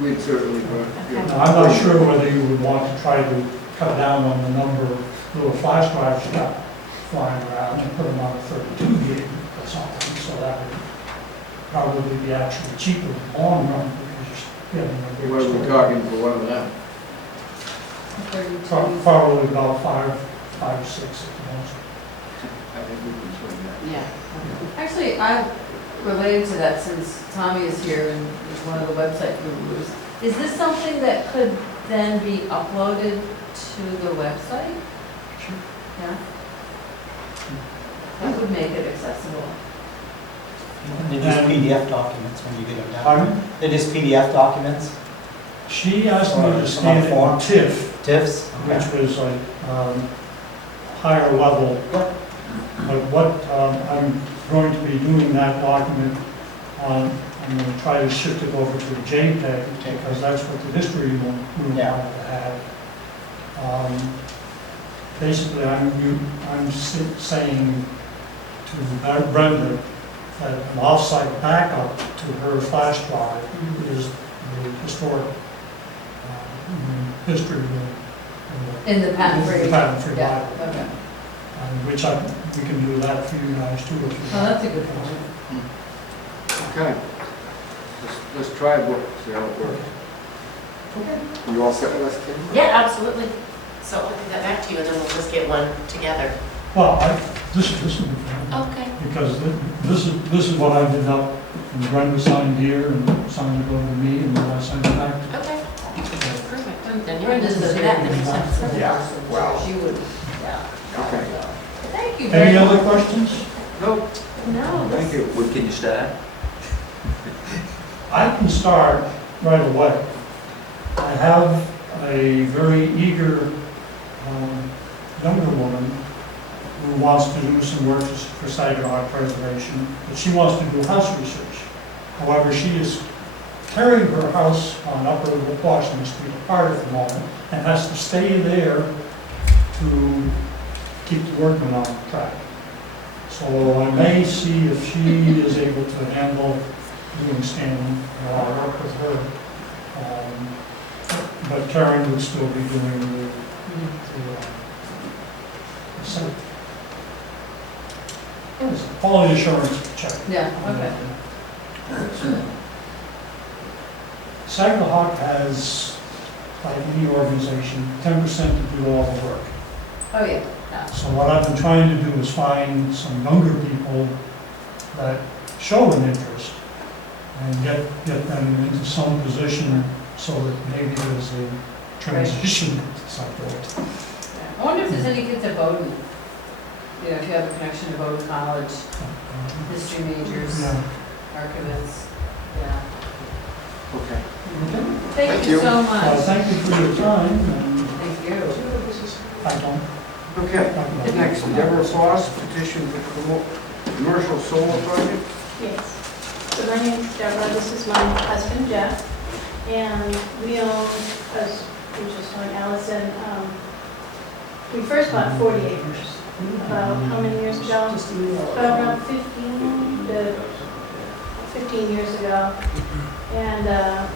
We'd certainly, Now, I'm not sure whether you would want to try to cut down on the number of little flash drives you got flying around and put them on a 32 gig or something, so that would probably be actually cheaper in the long run because you're getting a big what are we storage. talking for one of them? Probably about five or six at the most. Yeah. Actually, I'm related to that since Tommy is here and is one of the website gurus. Is this something that could then be uploaded to the website? Sure. Yeah? That would make it accessible. They're just PDF documents when you get them down. Pardon? They're just PDF documents, She asked me Or to some scan it form. in TIFF, TIFFs. which was like higher level. Yep. But what I'm going to be doing that document on, I'm going to try to shift it over to a JPEG because that's what the history room Yeah. wanted to have. Basically, I'm saying to Brenda that an off-site backup to her flash drive is the historic history room. In the patent-free? The patent-free Yeah, library. okay. Which we can do that for you guys too if you Oh, want. that's a good point. Okay. Let's try a book, see how it works. You all set with us, Kim? Yeah, absolutely. So I'll get that back to you and then we'll just get one together. Well, this will be fun. Okay. Because this is what I did up, and Brenda signed here, and signed it over to me, and then I signed it back. Okay. Perfect. Then you're Brenda's just the do that. That makes next sense. Yeah, wow. She would, yeah. Okay. Thank you very Any much. other questions? Nope, No. thank you. When can you start? I can start right away. I have a very eager younger woman who wants to do some work for Saginaw preservation, but she wants to do house research. However, she is carrying her house on Upper Washington Street apart at the moment and has to stay there to keep the workmen on track. So I may see if she is able to handle doing standing, I'll work with her. But Karen would still be doing the site. It's a quality assurance check. Yeah, okay. Saginaw has, like any organization, 10% to do all the work. Oh, yeah. Yeah. So what I've been trying to do is find some younger people that show an interest and get them into some position so that maybe there's a transition to something. I wonder if there's any kids at Bowdoin. You know, if you have a connection to Bowdoin College, history majors, Yeah. archivists, yeah. Okay. Thank Thank you you. so Well, much. thank you for your time, and Thank you. I don't. Okay, next, Deborah Foss, petition to promote commercial solar project. Yes. So my name's Deborah, this is my husband Jeff, and we own, as we were just telling Allison, we first bought 40 acres, about how many years ago? About around 15 years ago. And, at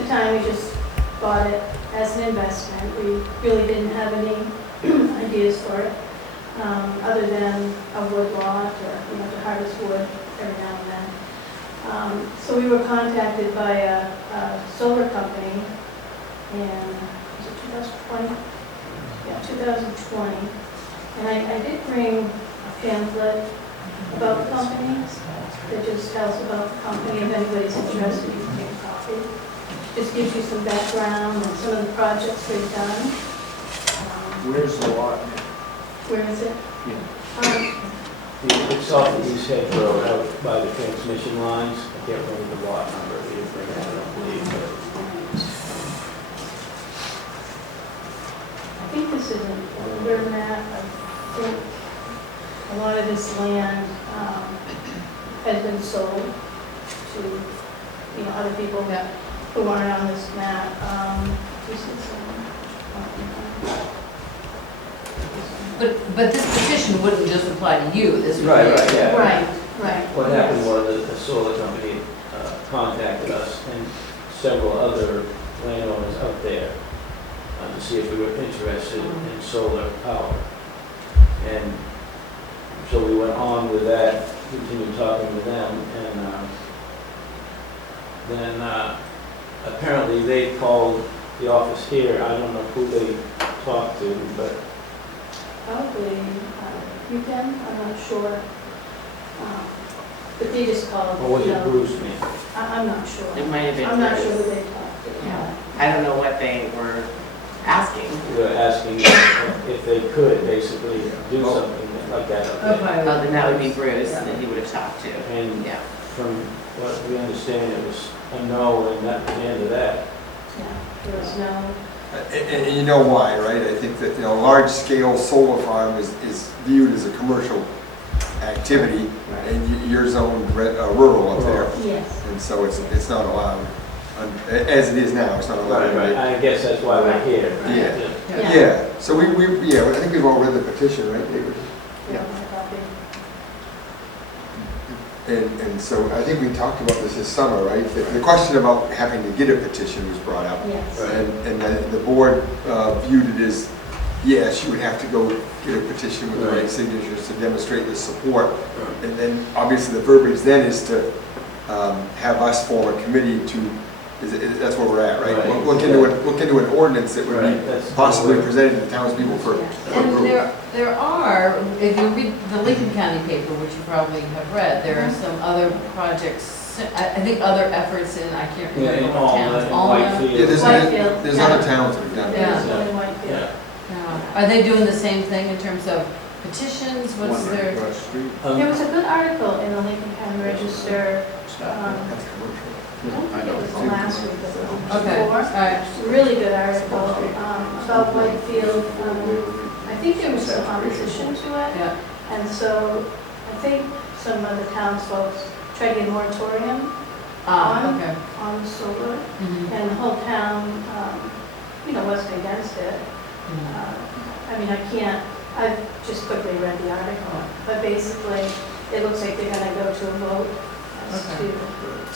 the time, we just bought it as an investment. We really didn't have any ideas for it, other than a wood lot or, to harvest wood every now and then. So we were contacted by a solar company in, was it 2020? Yeah, 2020. And I did bring a pamphlet about the company that just tells about the company. If anybody's interested, you can take a copy. Just gives you some background and some of the projects they've done. Where's the lot? Where is it? It's off the East Hedge Road, out by the transmission lines. I can't remember the lot number, we didn't bring it, I don't believe, but I think this is an older map. I think a lot of this land has been sold to, other people who aren't on this map. This is, But this petition wouldn't just apply to you, this would be. Right, yeah. Right. What happened was the solar company contacted us and several other landowners out there to see if we were interested in solar power. And so we went on with that, continued talking with them, and then apparently they called the office here. I don't know who they talked to, but probably, you can, I'm not sure. But they just called, Or was you it know, Bruce, man? I'm not sure. It might have been. I'm not sure Bruce. who they talked to. Yeah. I don't know what they were asking. We were asking if they could basically do something like that up there. Okay. Well, then that would be Bruce, that he would have talked to. And Yeah. from what we understand, it was a no, and that was the end of that. Yeah, there was no, And you know why, right? I think that, a large-scale solar farm is viewed as a commercial activity, and you're zoned rural up there, yes. and so it's not allowed, as it is now, it's not allowed. I guess that's why we're here. Yeah. Yeah, so I think we've all read the petition, right, David? Yeah, my copy. And so I think we talked about this summer, right? The question about having to get a petition was brought up. Yes. And the board viewed it as, yes, you would have to go get a petition with the right signatures to demonstrate the support. And then, obviously, the verbiage then is to have us form a committee to, that's where we're at, right? Right. Look into an ordinance that would be That's possibly presented to townspeople for And approval. there are, if you read the Lincoln County paper, which you probably have read, there are some other projects, I think other efforts in, I can't Yeah, in remember what towns. in Alma. Whitefield. Yeah, Whitefield. there's other towns that have done Yeah. this. One in Whitefield. Yeah. Yeah. Are they doing the same thing in terms of petitions? What's One right their? across the street. There was a good article in the Lincoln County Register, That's commercial. I don't think it was last week, but the week Okay, all before. right. Really good article about Whitefield. I think there was some opposition to it. Yeah. And so I think some of the townsfolk tried to get a moratorium Okay. on solar. Mhm. And the whole town, wasn't against it. I mean, I've just quickly read the article, but basically, it looks like they're gonna go to a vote as Okay.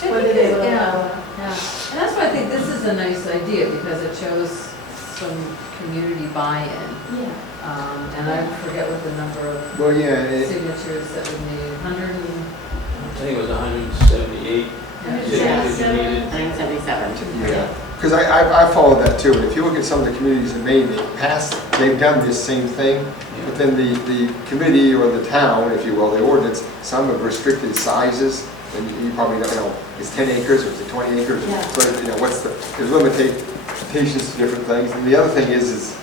to whether they will Yeah. allow it. Yeah, and that's why I think this is a nice idea, because it shows some community buy-in. Yeah. And I forget what the number of Well, yeah, signatures that we need, 100 and... I think it was 178. Yeah. 977. yeah. Because I followed that too, and if you look at some of the communities in Maine, they've done this same thing, but then the committee or the town, if you will, the ordinance, some have restricted sizes, and you probably don't know, it's 10 acres or is it 20 acres? Yeah. So, there's limitations to different things. And the other thing is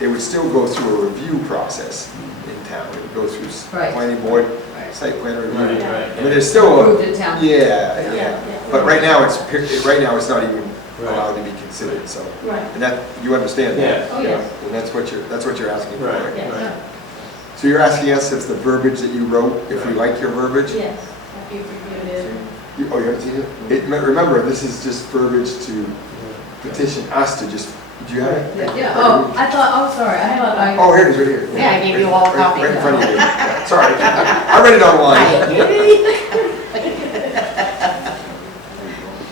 it would still go through a review process in town. It would go through Right. planning board, Right. site plan review. Right, Yeah. right. I mean, there's still Approved in town. yeah. But right now, it's not even Right. allowed to be considered, so. Right. And that, you understand that? Yeah. Oh, yes. And that's what you're asking for. Right. right? Yes. Yeah. So you're asking us if the verbiage that you wrote, if we like your verbiage? Yes, if you reviewed it. You haven't seen it? Remember, this is just verbiage to petition us to just, do you have it? Yeah, oh, sorry, I thought I... Oh, here it is, right here. Yeah, I gave you all a copy. Right in front of you. Yeah, sorry, I read it online.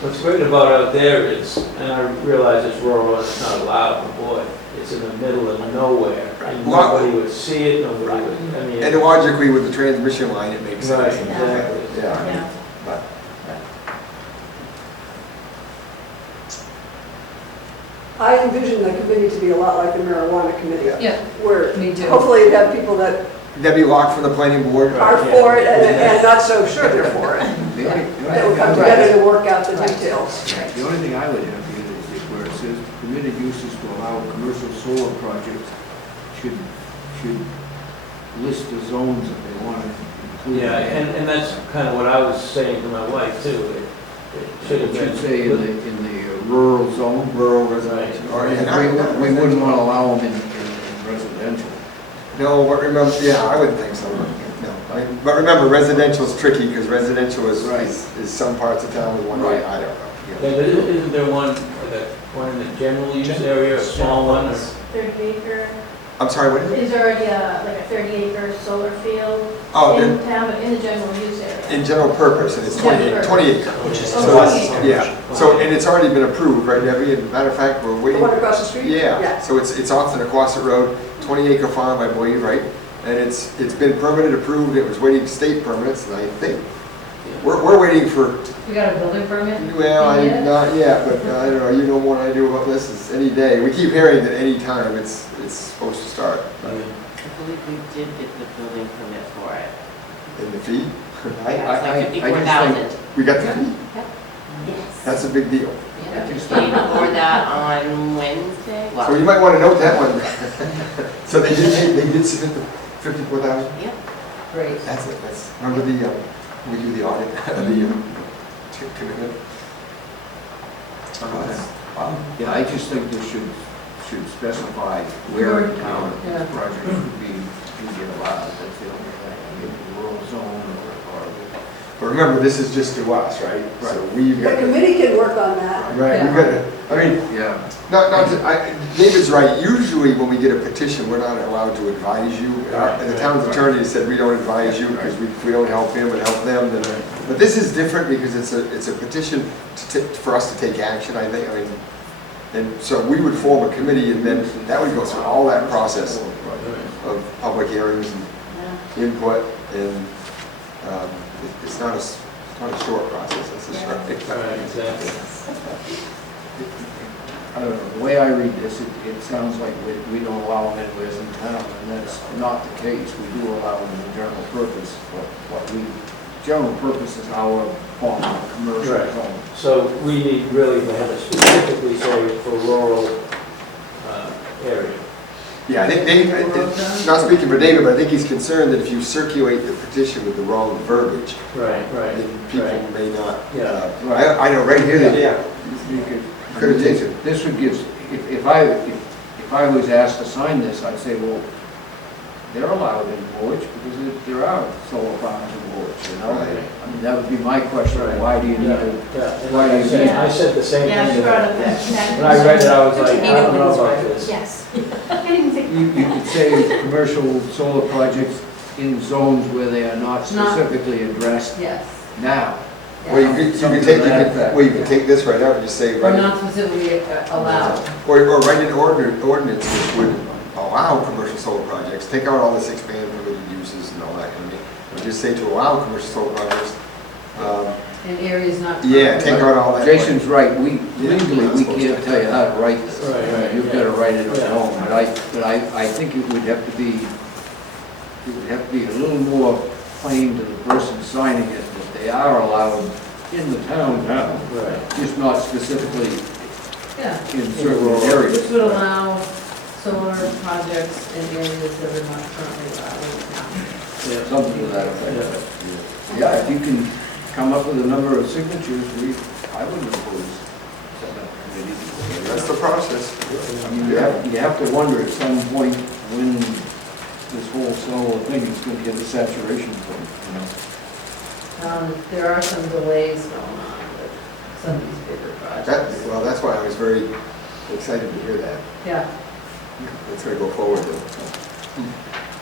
What's great about out there is, and I realize it's rural and it's not allowed, but boy, it's in the middle of nowhere. And nobody would see it, nobody would, I mean. And logically, with the transmission line, it makes Right, sense. exactly. Yeah. Yeah. But I envision the committee to be a lot like the marijuana committee, Yeah, where me too. hopefully you'd have people that Debbie Locke from the planning board. are for it and not so sure they're for it. The only That will come together to work out the details. The only thing I would have here is where it says permitted uses to allow commercial solar projects should list the zones that they want to include. Yeah, and that's kind of what I was saying to my wife too. It should have It been. should say in the rural zone. Rural residential. Or, yeah, We wouldn't want to allow them in residential. No, but remember, yeah, I wouldn't think so. No, but remember, residential is tricky because residential is some parts of town with one way. I don't know. Yeah, but isn't there one in the general use area, a small one? Or? 30 acre, I'm sorry, what is it? is already like a 30 acre solar field Oh, in town, but in the general use area. in general purpose, and it's 20 acre. Which is So so it's- yeah, so, and it's already been approved, right, Debbie? And matter of fact, we're The waiting. one across the street? Yeah, so it's off the Nequasset Road, 20 acre farm, I believe, right? And it's been permitted, approved, it was waiting state permits, and I think, we're waiting for, We got a building permit? well, Yeah. not yet, but I don't know, you know more than I do about this, it's any day. We keep hearing that any time it's supposed to start. I believe we did get the building permit for it. And the fee? It's like just 54,000. We got the fee? Yes. That's a big deal. Yeah, we paid for that on Wednesday. So Well, you might want to note that one. So they did submit the 54,000? yeah. Great. That's it, remember we do the audit, the commitment? Wow. Yeah, I just think this should specify where in town Yeah. this project would be allowed. That's the only thing. Maybe the rural zone or. But remember, this is just to us, right? So we've The got, committee can work on that. right, we've got to, I mean, Yeah. David's right, usually when we get a petition, we're not allowed to advise you. And the town's attorney said, we don't advise you because we don't help him and help them. But this is different because it's a petition for us to take action, I think. I mean, and so we would form a committee and then that would go through all that process of public hearings and input and it's not a short process, it's a short. Right, exactly. I don't know, the way I read this, it sounds like we don't allow them anywhere in town, and that's not the case. We do allow them in general purpose, but general purpose is our form of commercial Right. zone. So we need really to have it specifically say for rural area. Yeah, I think Dave, not speaking for David, but I think he's concerned that if you circulate the petition with the wrong verbiage, Right, right. then people Right. may not. Yeah. I know right here, they You could have taken. This would give, if I was asked to sign this, I'd say, well, they're allowed in Woolwich because there are solar farms in Woolwich, you know? Right. I mean, that would be my question, Right. why do you need Yeah, to? yeah. And Why like do I you said, need- I said the same Yeah, thing. she to brought them. up that. When I read it, I was like, I don't know about this. Yes. I didn't think. You could say commercial solar projects in zones where they are not specifically addressed Yes. now. Well, you could take this right out and just say, Or right, not specifically allowed. or write an ordinance which would allow commercial solar projects, take out all this expand permitted uses and all that, I mean, and just say to allow commercial solar projects. In areas not. Yeah, take out all that. Jason's right, Yeah, legally, not we supposed can't to. tell you how to write this. Right. You've got to write it on your Yeah. own, but I think it would have to be a little more plain to the person signing it, that they are allowed in the town now, Right. just not specifically Yeah, in certain areas. which would allow solar projects in areas that are not currently allowed Yeah. Something to that effect. Yeah, if you can come up with a number of signatures, I wouldn't oppose setting up a committee. That's the process. I mean, you have to wonder at some point when this whole solar thing is going to get a saturation point, you know? now. There are some delays going on with some of these bigger projects. Well, that's why I was very excited to hear that. Yeah, It's gonna go forward though.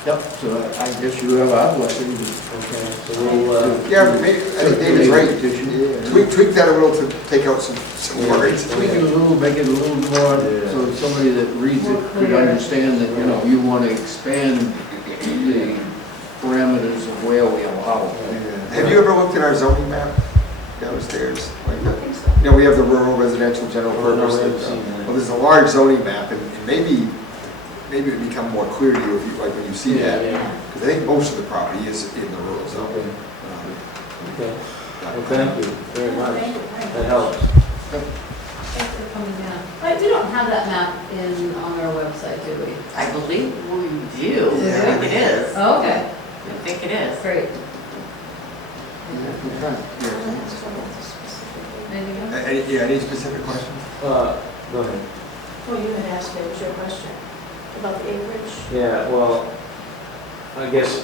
Yep, so I guess you have our blessing. Okay, so we'll, Yeah, but maybe, I think David's right. Petition. Tweak that a little to take out some words. Tweak it a little, make it a little more, so somebody that reads it could More clear. understand that, you know, you want to expand the parameters of where we allow. Have you ever looked at our zoning map downstairs? Like that? You know, we have the rural, residential, general Oh, no, purpose. we haven't seen that. Well, there's a large zoning map, and maybe it would become more clear to you if you, like, when you see Yeah, that. yeah. Because I think most of the property is in the rural zone. Okay. Well, thank you very much. That helps. thanks for coming down. But we don't have that map on our website, do we? I believe we do. I Yeah. think it is. Oh, okay, I think it is. great. Anything else? Yeah, any specific questions? Go ahead. Well, you had asked me, it was your question about the acreage. Yeah, well, I guess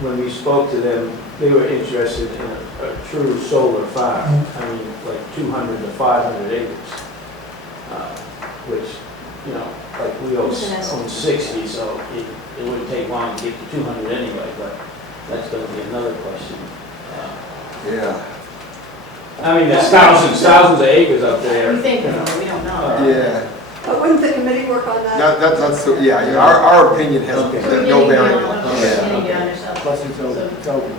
when we spoke to them, they were interested in a true solar farm. I mean, like 200 to 500 acres, which, you know, like we own 60, so it wouldn't take long to get to 200 anyway, but that's going to be another question. Yeah. I mean, there's thousands of acres up there. We think, you know. we don't know. Yeah. But wouldn't the committee work on that? That's, yeah, our opinion has Okay. no bearing on on it. it. Yeah. Plus it's open.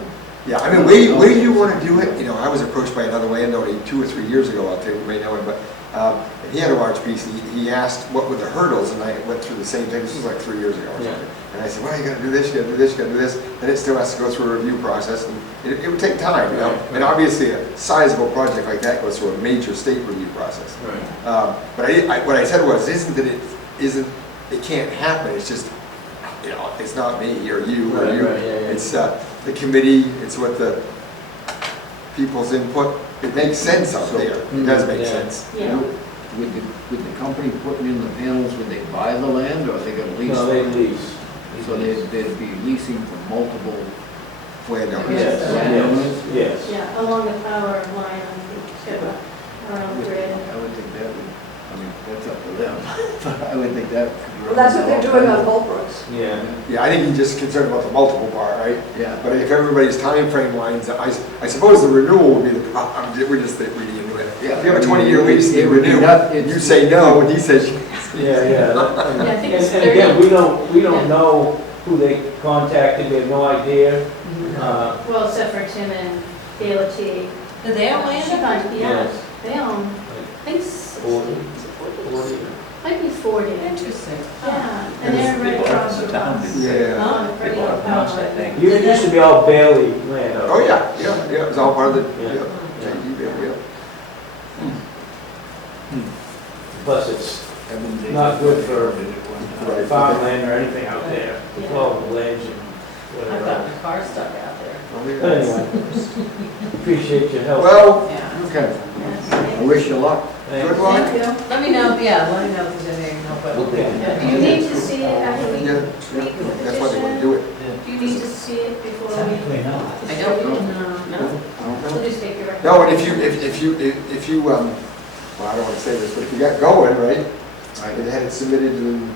Yeah, I mean, where do you want to do it? You know, I was approached by another landowner 2 or 3 years ago out there, you may know him, but And he had a large piece, and he asked what were the hurdles, and I went through the same thing, this was like 3 years ago or Yeah. something. And I said, well, you gotta do this, you gotta do this, you gotta do this, and it still has to go through a review process, and it would take time, you know? Right. And obviously, a sizable project like that goes through a major state review process. Right. But what I said was, it can't happen, it's just, you know, it's not me or you or Right, you. right, yeah, yeah. It's the committee, it's what the people's input, it makes sense out there, it does make Yeah. sense. Yeah. Would the company putting in the panels, would they buy the land, or are they gonna lease? No, they it? lease. So they'd be leasing from multiple Landowners. Yes, landowners? yes. Yeah, along the power line on the, around the grid. I would think that would, I mean, that's up to them, but I would think that. could Well, that's what they're doing on run Holbrook's. Yeah. Yeah, I think he's just concerned about the multiple part, right? Yeah. But if everybody's time frame lines, I suppose the renewal would be the problem, we're just reading into it. Yeah. If you have a 20-year lease, and It you would be renew, that- you say no, and he says yes. Yeah, yeah. Yeah, I think it's And again, 30. we don't know who they contacted, we have no idea. Well, except for Tim and Gail T. Do they own She land? contacted- Yeah, Yes. they own, I think, 40. might be 40. Interesting. Yeah, and they're right across the town. bus. Yeah. On the They pretty bought it power once, I line. think. You used to be all Bailey land. Oh, yeah, it was all part of the, Yeah. yeah. Plus, it's Evans, they not did good what for they did at one time. Right. farmland or anything out there. It's Yeah. all ledge and I've whatever. gotten a car stuck out there. But anyway, appreciate your help. Well, Yeah. Okay, Yes, I thank you. wish you luck. Thanks. good luck. Thank you. Let me know, yeah, let me know if there's anything help out. We'll take it. Do you need to see it after we Yeah, tweak the that's why they want to petition? do it. Do you need to see it before we? Technically not. I don't, no. We'll just take your No, and recommendation. if you, well, I don't want to say this, but if you got going, right, and had it submitted, and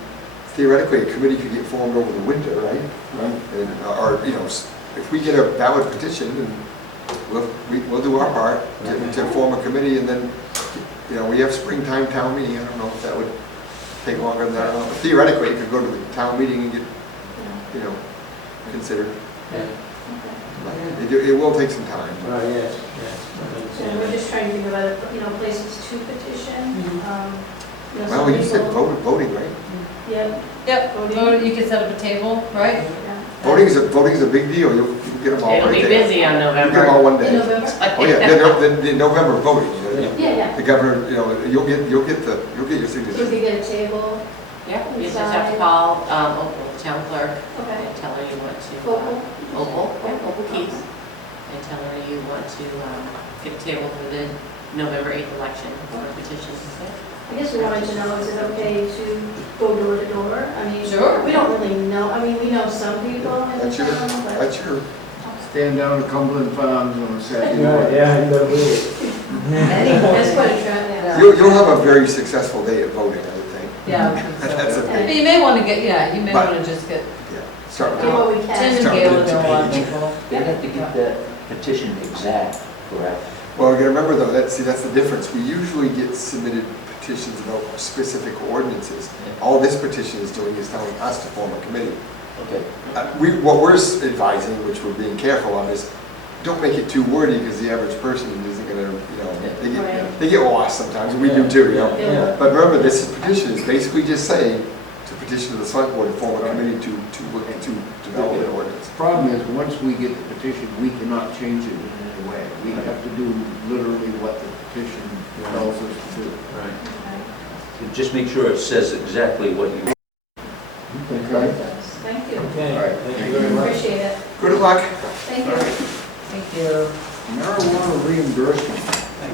theoretically, a committee could get formed over the winter, right? And, or, you know, if we get a valid petition, and we'll do our part to form a committee, and then, you know, we have springtime town meeting, I don't know if that would take longer than that, I don't know. Theoretically, you could go to the town meeting and get, you know, considered. It will take some time. Right, yes, And we're just trying to think of other, places to petition. Well, you said voting, right? Yep. Yep, Voting. vote- you can set up a table, right? Yeah. Voting's a big deal, you'll get them all It'll right be there. busy on You get them November. all one In day. November? Oh, yeah, the November voting, you know, Yeah, yeah. the governor, you know, you'll get your So we signature. could get a table, Yeah, you just have to call, the town clerk, okay. and tell her you want to. Focal? Opal Keys, and tell her you want to, get a table for the November 8th election for petitions. I guess we wanted to know, is it okay to go door to door? I mean, Sure. we don't really know, I mean, we know some people in the That's your, town, but. that's your, Stand down at Cumberland Farms on a Saturday Yeah, morning. yeah, you gotta do it. That's quite a trend, yeah. you'll have a very successful day of voting, I would think. Yeah, I think so. That's a But big, you may want to get, yeah, you may But- want to just get yeah, start with Do what we Tim can. and Start Gail with to the go on page. people. They have to get that petition exact, correct? Well, you gotta remember though, that's the difference. We usually get submitted petitions about specific ordinances. All this petition is doing is telling us to form a committee. Okay. What we're advising, which we're being careful of, is don't make it too wordy, because the average person isn't gonna, they get lost sometimes, and we do too, you know? Yeah. But remember, this petition is basically just saying to petition the select board to form a committee to look into developing an ordinance. The problem is, once we get the petition, we cannot change it in any way. We have to do literally what the petition tells us to do. Right. Just make sure it says exactly what you. Okay? Thank you. Okay, All right. thank you very much. Appreciate it. Good luck. Thank you. Thank you. Marijuana reimbursement.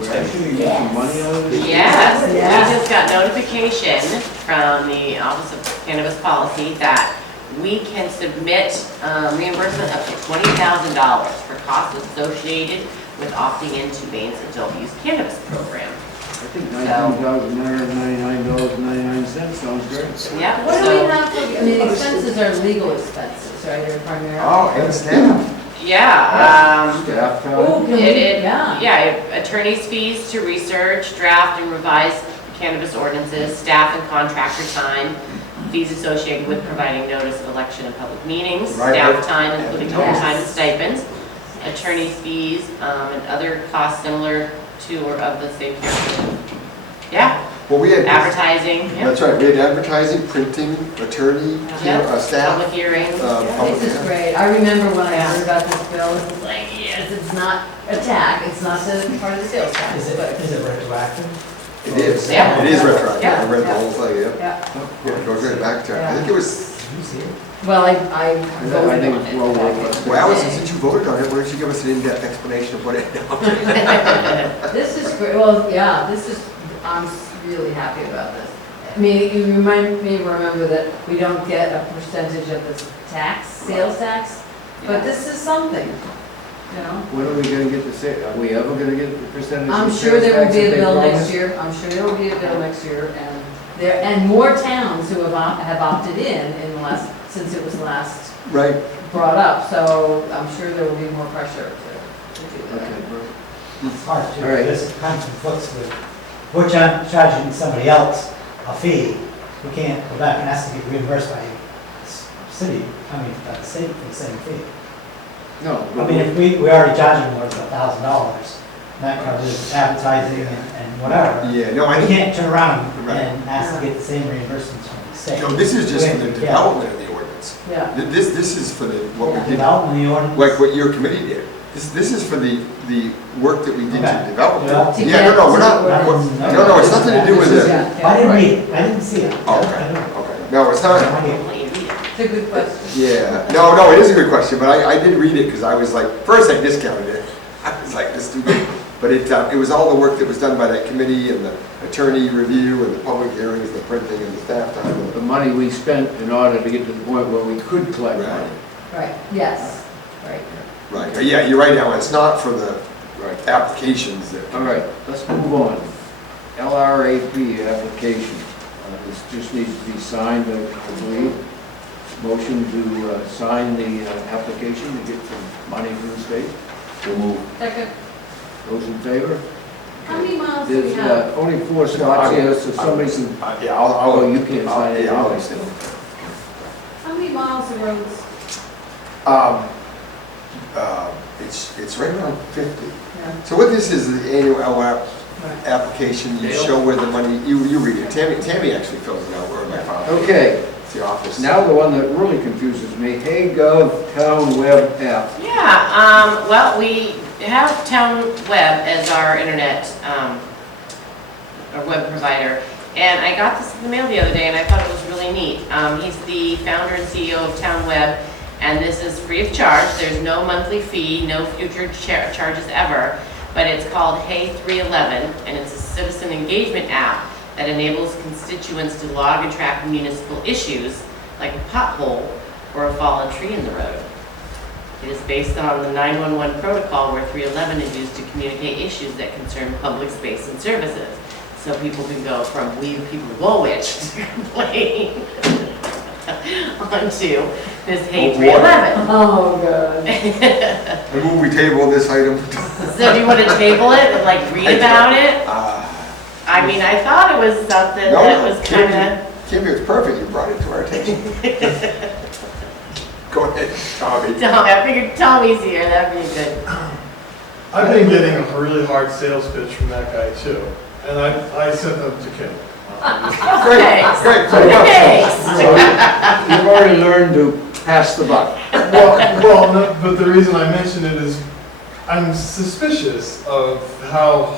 We're actually getting money out of this? Yes, Yes. we just got notification from the Office of Cannabis Policy that we can submit reimbursement up to $20,000 for costs associated with opting into Maine's adult use cannabis program. I think $19,999.99 sounds great. Yeah, What do we so, have for, I mean, expenses are legal expenses, right, or primarily? Oh, and staff. yeah, Staff time? Oh, can we, It- yeah. yeah, attorney's fees to research, draft, and revise cannabis ordinances, staff and contractor time, fees associated with providing notice of election and public meetings, Right. staff time, including Yes. overtime and stipends, attorney's fees, and other costs similar to or of the same character. Yeah, Well, we had, advertising, yeah. that's right, we had advertising, printing, attorney, Yeah. staff. Public hearings. public- This is great. I remember when I heard about this bill, it was like, yes, it's not a tax, it's not part of the sales tax, Is it, but. is it retroactive? It is, Yeah. it is retroactive, Yeah. I read the whole thing, yeah. Yeah, Yeah, it goes right back to, I think it was, Did you see it? well, I I voted think on it's it. well back worth in- it. well, Allison, since you voted on it, why don't you give us an in-depth explanation of what it This is great, well, yeah, this is, I'm really happy about this. I mean, you remind me, remember that we don't get a percentage of the tax, sales tax, but this is something, you know? When are we gonna get the say, are we ever gonna get the percentage? I'm of sure sales there will tax be a that they bill next promised? year, I'm sure there will be a bill next year, and more towns who have opted in the last, since it was last Right. brought up, so I'm sure there will be more pressure to do that. Okay, It's hard to, All right. this kind of conflicts with, we're charging somebody else a fee, we can't go back and ask to get reimbursed by city, I mean, by the state for the same fee. no. I mean, if we already charging them more than $1,000, that covers advertising and whatever. Yeah, no, I We think, can't turn around Right. and ask to get the same reimbursements from the state. no, this is just for the Yeah. development of the ordinance. Yeah. This is for the, what we did, Development of the ordinance. like what your committee did. This is for the work that we did to Okay. develop it. Yeah. To Yeah, get no, we're to not, the we're- ordinance. no, it's nothing to do with This is- it. Yeah. I didn't read it, I didn't see it. Oh, okay, I don't- okay. No, it's not, I didn't. It's a good question. yeah, no, it is a good question, but I did read it because I was like, first I discounted it. I was like, this is too good. But it was all the work that was done by that committee and the attorney review and the public hearings, the printing and the staff time. and The money we spent in order to get to the point where we could collect Right. money. Right, yes, right. Right, yeah, you're right, Alan, it's not for the Right. applications that. All right, let's move on. LRAP application. This just needs to be signed, I believe. Motion to sign the application to get some money from the state. We'll move. Second, Those in favor? how many miles do we There's have? only 4 spots here, so somebody can, Yeah, I'll. oh, you can't sign it. Yeah, I'll anyway. extend. How many miles of roads? It's right around 50. Yeah. So what this is the annual LWAP Right. application, you Dale? show where the money, you read it, Tammy actually fills it out, where my file. Okay, It's the office. now the one that really confuses me, HeyGov Town Web app. Yeah, well, we have Town Web as our internet, our web provider. And I got this in the mail the other day and I thought it was really neat. He's the founder and CEO of Town Web, and this is free of charge. There's no monthly fee, no future charges ever. But it's called Hey 311, and it's a citizen engagement app that enables constituents to log and track municipal issues like a pothole or a fallen tree in the road. It is based on the 911 protocol where 311 is used to communicate issues that concern public space and services. So people can go from we the people of Woolwich to complain onto this Hey 311. Oh, God. I move we table this item. So do you want to table it and like read about it? Uh, I mean, I thought it was something No, that was kind of, Kimmy, it's perfect, you brought it to our attention. Go ahead, Tommy. Tommy, I figured Tommy's here, that'd be good. I've been getting a really hard sales pitch from that guy too, and I sent them to Kim. Thanks. Great. Thanks. So you've already learned to pass the buck. Well, no, but the reason I mention it is I'm suspicious of how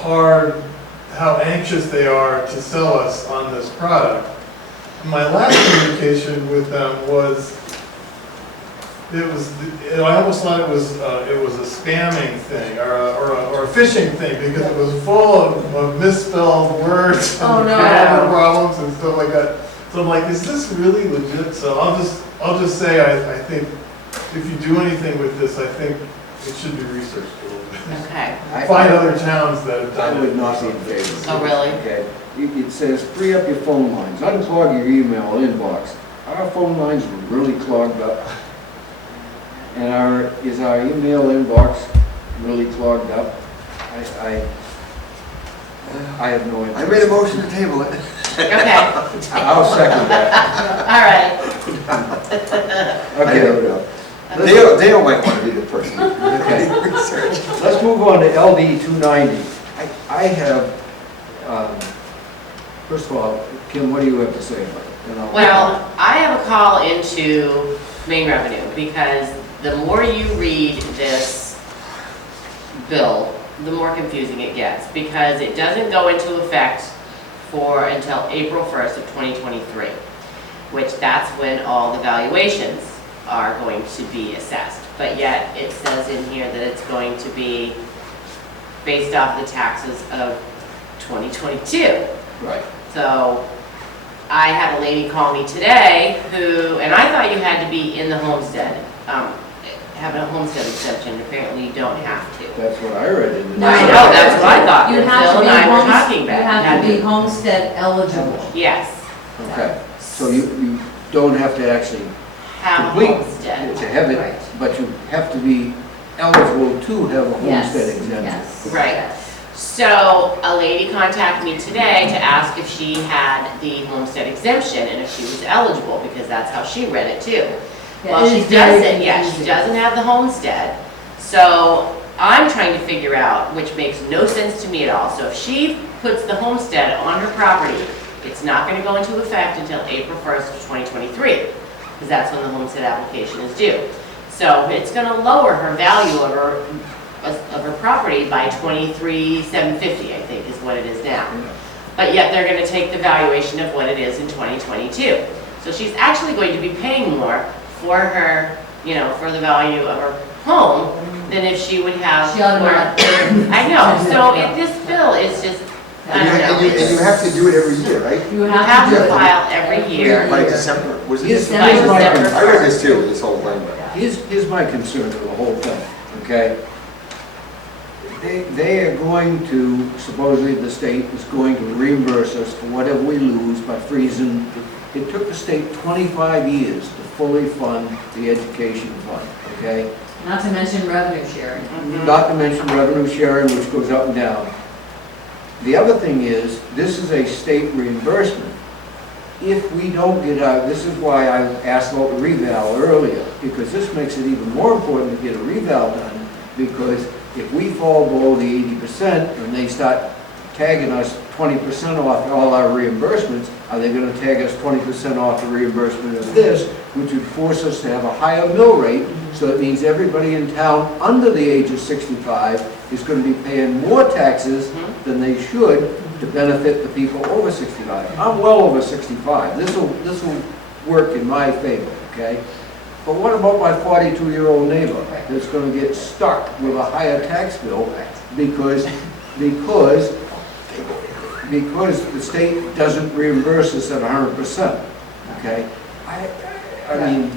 anxious they are to sell us on this product. My last communication with them was, I almost thought it was a spamming thing or a phishing thing because it was full of misspelled words Oh, and no. grammar problems and stuff like that. So I'm like, is this really legit? So I'll just say I think if you do anything with this, I think it should be researched a little bit. Okay. Find other towns that have I done it. would not be in favor. Oh, really? Okay, it says free up your phone lines, unclog your email inbox. Our phone lines were really clogged up. And is our email inbox really clogged up? I have no idea. I made a motion to table it. Okay, I'll second that. all right. I don't know. Dale might want to be the person. Okay. Research. Let's move on to LD 290. I have First of all, Kim, what do you have to say about it? And I'll- Well, I have a call into Maine Revenue because the more you read this bill, the more confusing it gets because it doesn't go into effect until April 1st of 2023, which that's when all the valuations are going to be assessed. But yet it says in here that it's going to be based off the taxes of 2022. Right. So I had a lady call me today and I thought you had to be in the homestead, have a homestead exemption. Apparently you don't have to. That's what I read in the. No, I know, that's what I thought. You Phil have to be and I were talking about. you have to be homestead eligible. Yes, Okay, so you don't have to actually have a complete, homestead. to have Right. it, but you have to be eligible to have a Yes, homestead exemption. yes. Right. yes. So a lady contacted me today to ask if she had the homestead exemption and if she was eligible, because that's how she read it too. Yeah, Well, it she is very doesn't, yeah, she confusing. doesn't have the homestead. So I'm trying to figure out, which makes no sense to me at all. So if she puts the homestead on her property, it's not gonna go into effect until April 1st of 2023, because that's when the homestead application is due. So it's gonna lower her value of her property by $23,750, I think is what it is now. But yet they're gonna take the valuation of what it is in 2022. So she's actually going to be paying more for her, for the value of her home than if she would have. She ought to not. I know, so this bill is just, I don't know. And you have to do it every year, right? You You have do to it. file every year. By December, was it? Here's By my December I read this too, this whole thing. Here's my concern with the whole thing, okay? They are going to, supposedly the state is going to reimburse us for whatever we lose by freezing. It took the state 25 years to fully fund the education fund, okay? Not to mention revenue sharing. Not to mention revenue sharing, which goes up and down. The other thing is, this is a state reimbursement. If we don't get out, this is why I asked about the reval earlier, because this makes it even more important to get a reval done, because if we fall below the 80% and they start tagging us 20% off all our reimbursements, are they gonna tag us 20% off the reimbursement of this, which would force us to have a higher mill rate, so it means everybody in town under the age of 65 is gonna be paying more taxes than they should to benefit the people over 65. I'm well over 65. This will work in my favor, okay? But what about my 42-year-old neighbor that's going to get stuck with a higher tax bill because the state doesn't reimburse us at 100%, okay? I mean,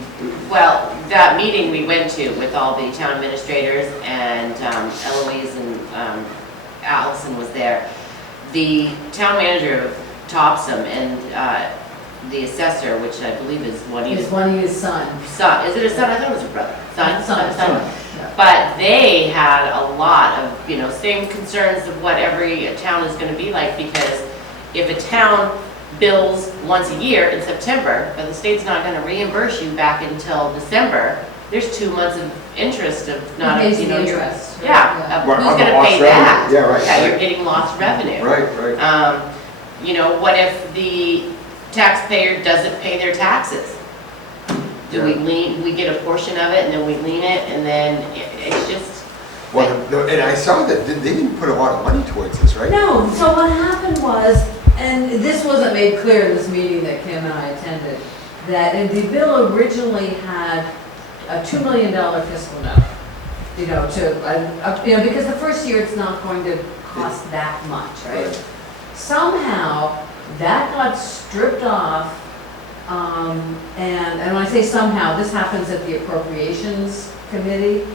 Well, that meeting we went to with all the town administrators and Eloise and Allison was there. The town manager of Topsom and the assessor, which I believe is Juanita's It's one of his sons. son. Is it a son? I thought it was a brother. Son? Son. Yeah. But they had a lot of, same concerns of what every town is gonna be like, because if a town bills once a year in September, but the state's not gonna reimburse you back until December, there's 2 months of interest of not, Who pays the you're- interest? Yeah, of Right, who's on the gonna lost pay revenue. that? Yeah, right, Yeah, right. you're getting lost revenue. Right. What if the taxpayer doesn't pay their taxes? Do we get a portion of it and then we lien it and then it's just, Well, and I saw that they didn't put a lot of money towards this, right? No, so what happened was, and this wasn't made clear in this meeting that Kim and I attended, that the bill originally had a $2 million fiscal note, because the first year it's not going to cost that much, right? Somehow, that got stripped off, and when I say somehow, this happens at the Appropriations Committee.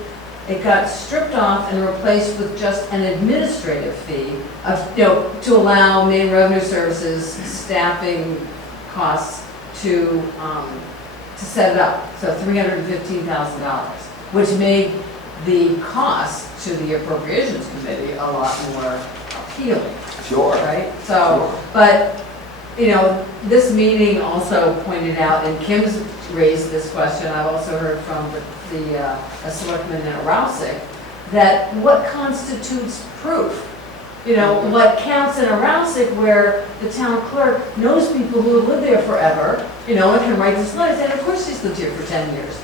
It got stripped off and replaced with just an administrative fee of, to allow Maine Revenue Services staffing costs to set it up. So $315,000, which made the cost to the Appropriations Committee a lot more appealing. Sure. Right? So, but, this meeting also pointed out, and Kim's raised this question, I've also heard from a selectman in Rousick, that what constitutes proof You know, what counts in a Rouseck where the town clerk knows people who have lived there forever, you know, and can write these letters, and of course she's lived here for 10 years,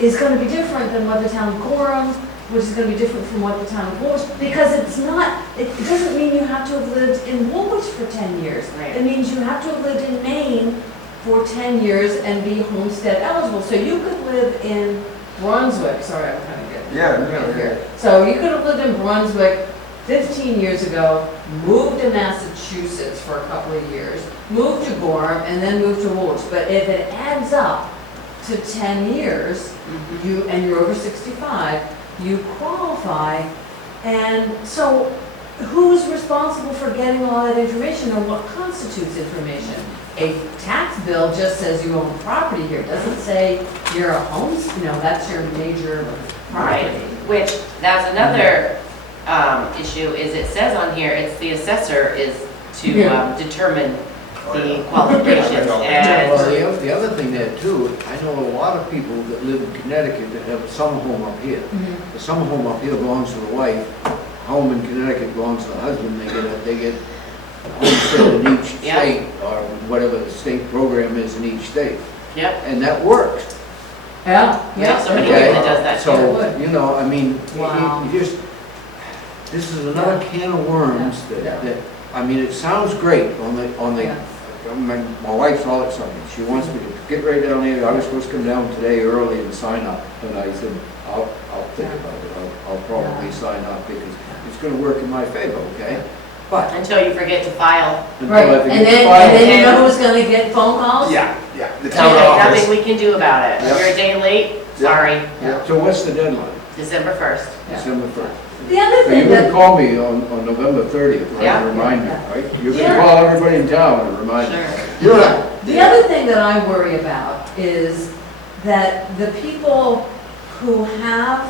is gonna be different than what the town of Gorham, which is gonna be different from what the town of Woolwich, because it's not, it doesn't mean you have to have lived in Woolwich for 10 years. Right. It means you have to have lived in Maine for 10 years and be homestead eligible. So you could live in Brunswick, sorry, I'm trying to get Yeah, here. So you could have lived in Brunswick 15 years ago, moved to Massachusetts for a couple of years, moved to Gorham, and then moved to Woolwich. But if it adds up to 10 years, and you're over 65, you qualify. And so who's responsible for getting all that information, or what constitutes information? A tax bill just says you own property here, it doesn't say you're a that's your major Right, property. which, that's another issue, is it says on here, it's the assessor is to determine the qualifications, and, Well, the other thing there too, I know a lot of people that live in Connecticut that have a summer home up here. The summer home up here belongs to the wife, home in Connecticut belongs to the husband, they get homestead in each Yeah. state, or whatever the state program is in each state, yep, and that works. Yeah, we have somebody Okay. here that does that too. So, you know, I mean, Wow. you just, this is another can of worms Yeah. that, I mean, it sounds great on the, Yeah. my wife's all excited. She wants me to get right down here. I was supposed to come down today early and sign up. And I said, I'll think about it. I'll probably sign up because it's gonna work in my favor, okay? But Until you forget to file. until Right, I and forget to then, file. and then you know who's gonna get phone calls? Yeah, the town Okay, office. nothing we can do about it. Yep. You're a day late, Yep. sorry, So what's the deadline? December 1st. Yeah. December 1st. The other So you're thing gonna that, call me on November 30th, right? Yeah. Remind me, Yeah. right? You're gonna Yeah. call everybody in town and remind me. Sure. the other thing that I worry about is that the people who have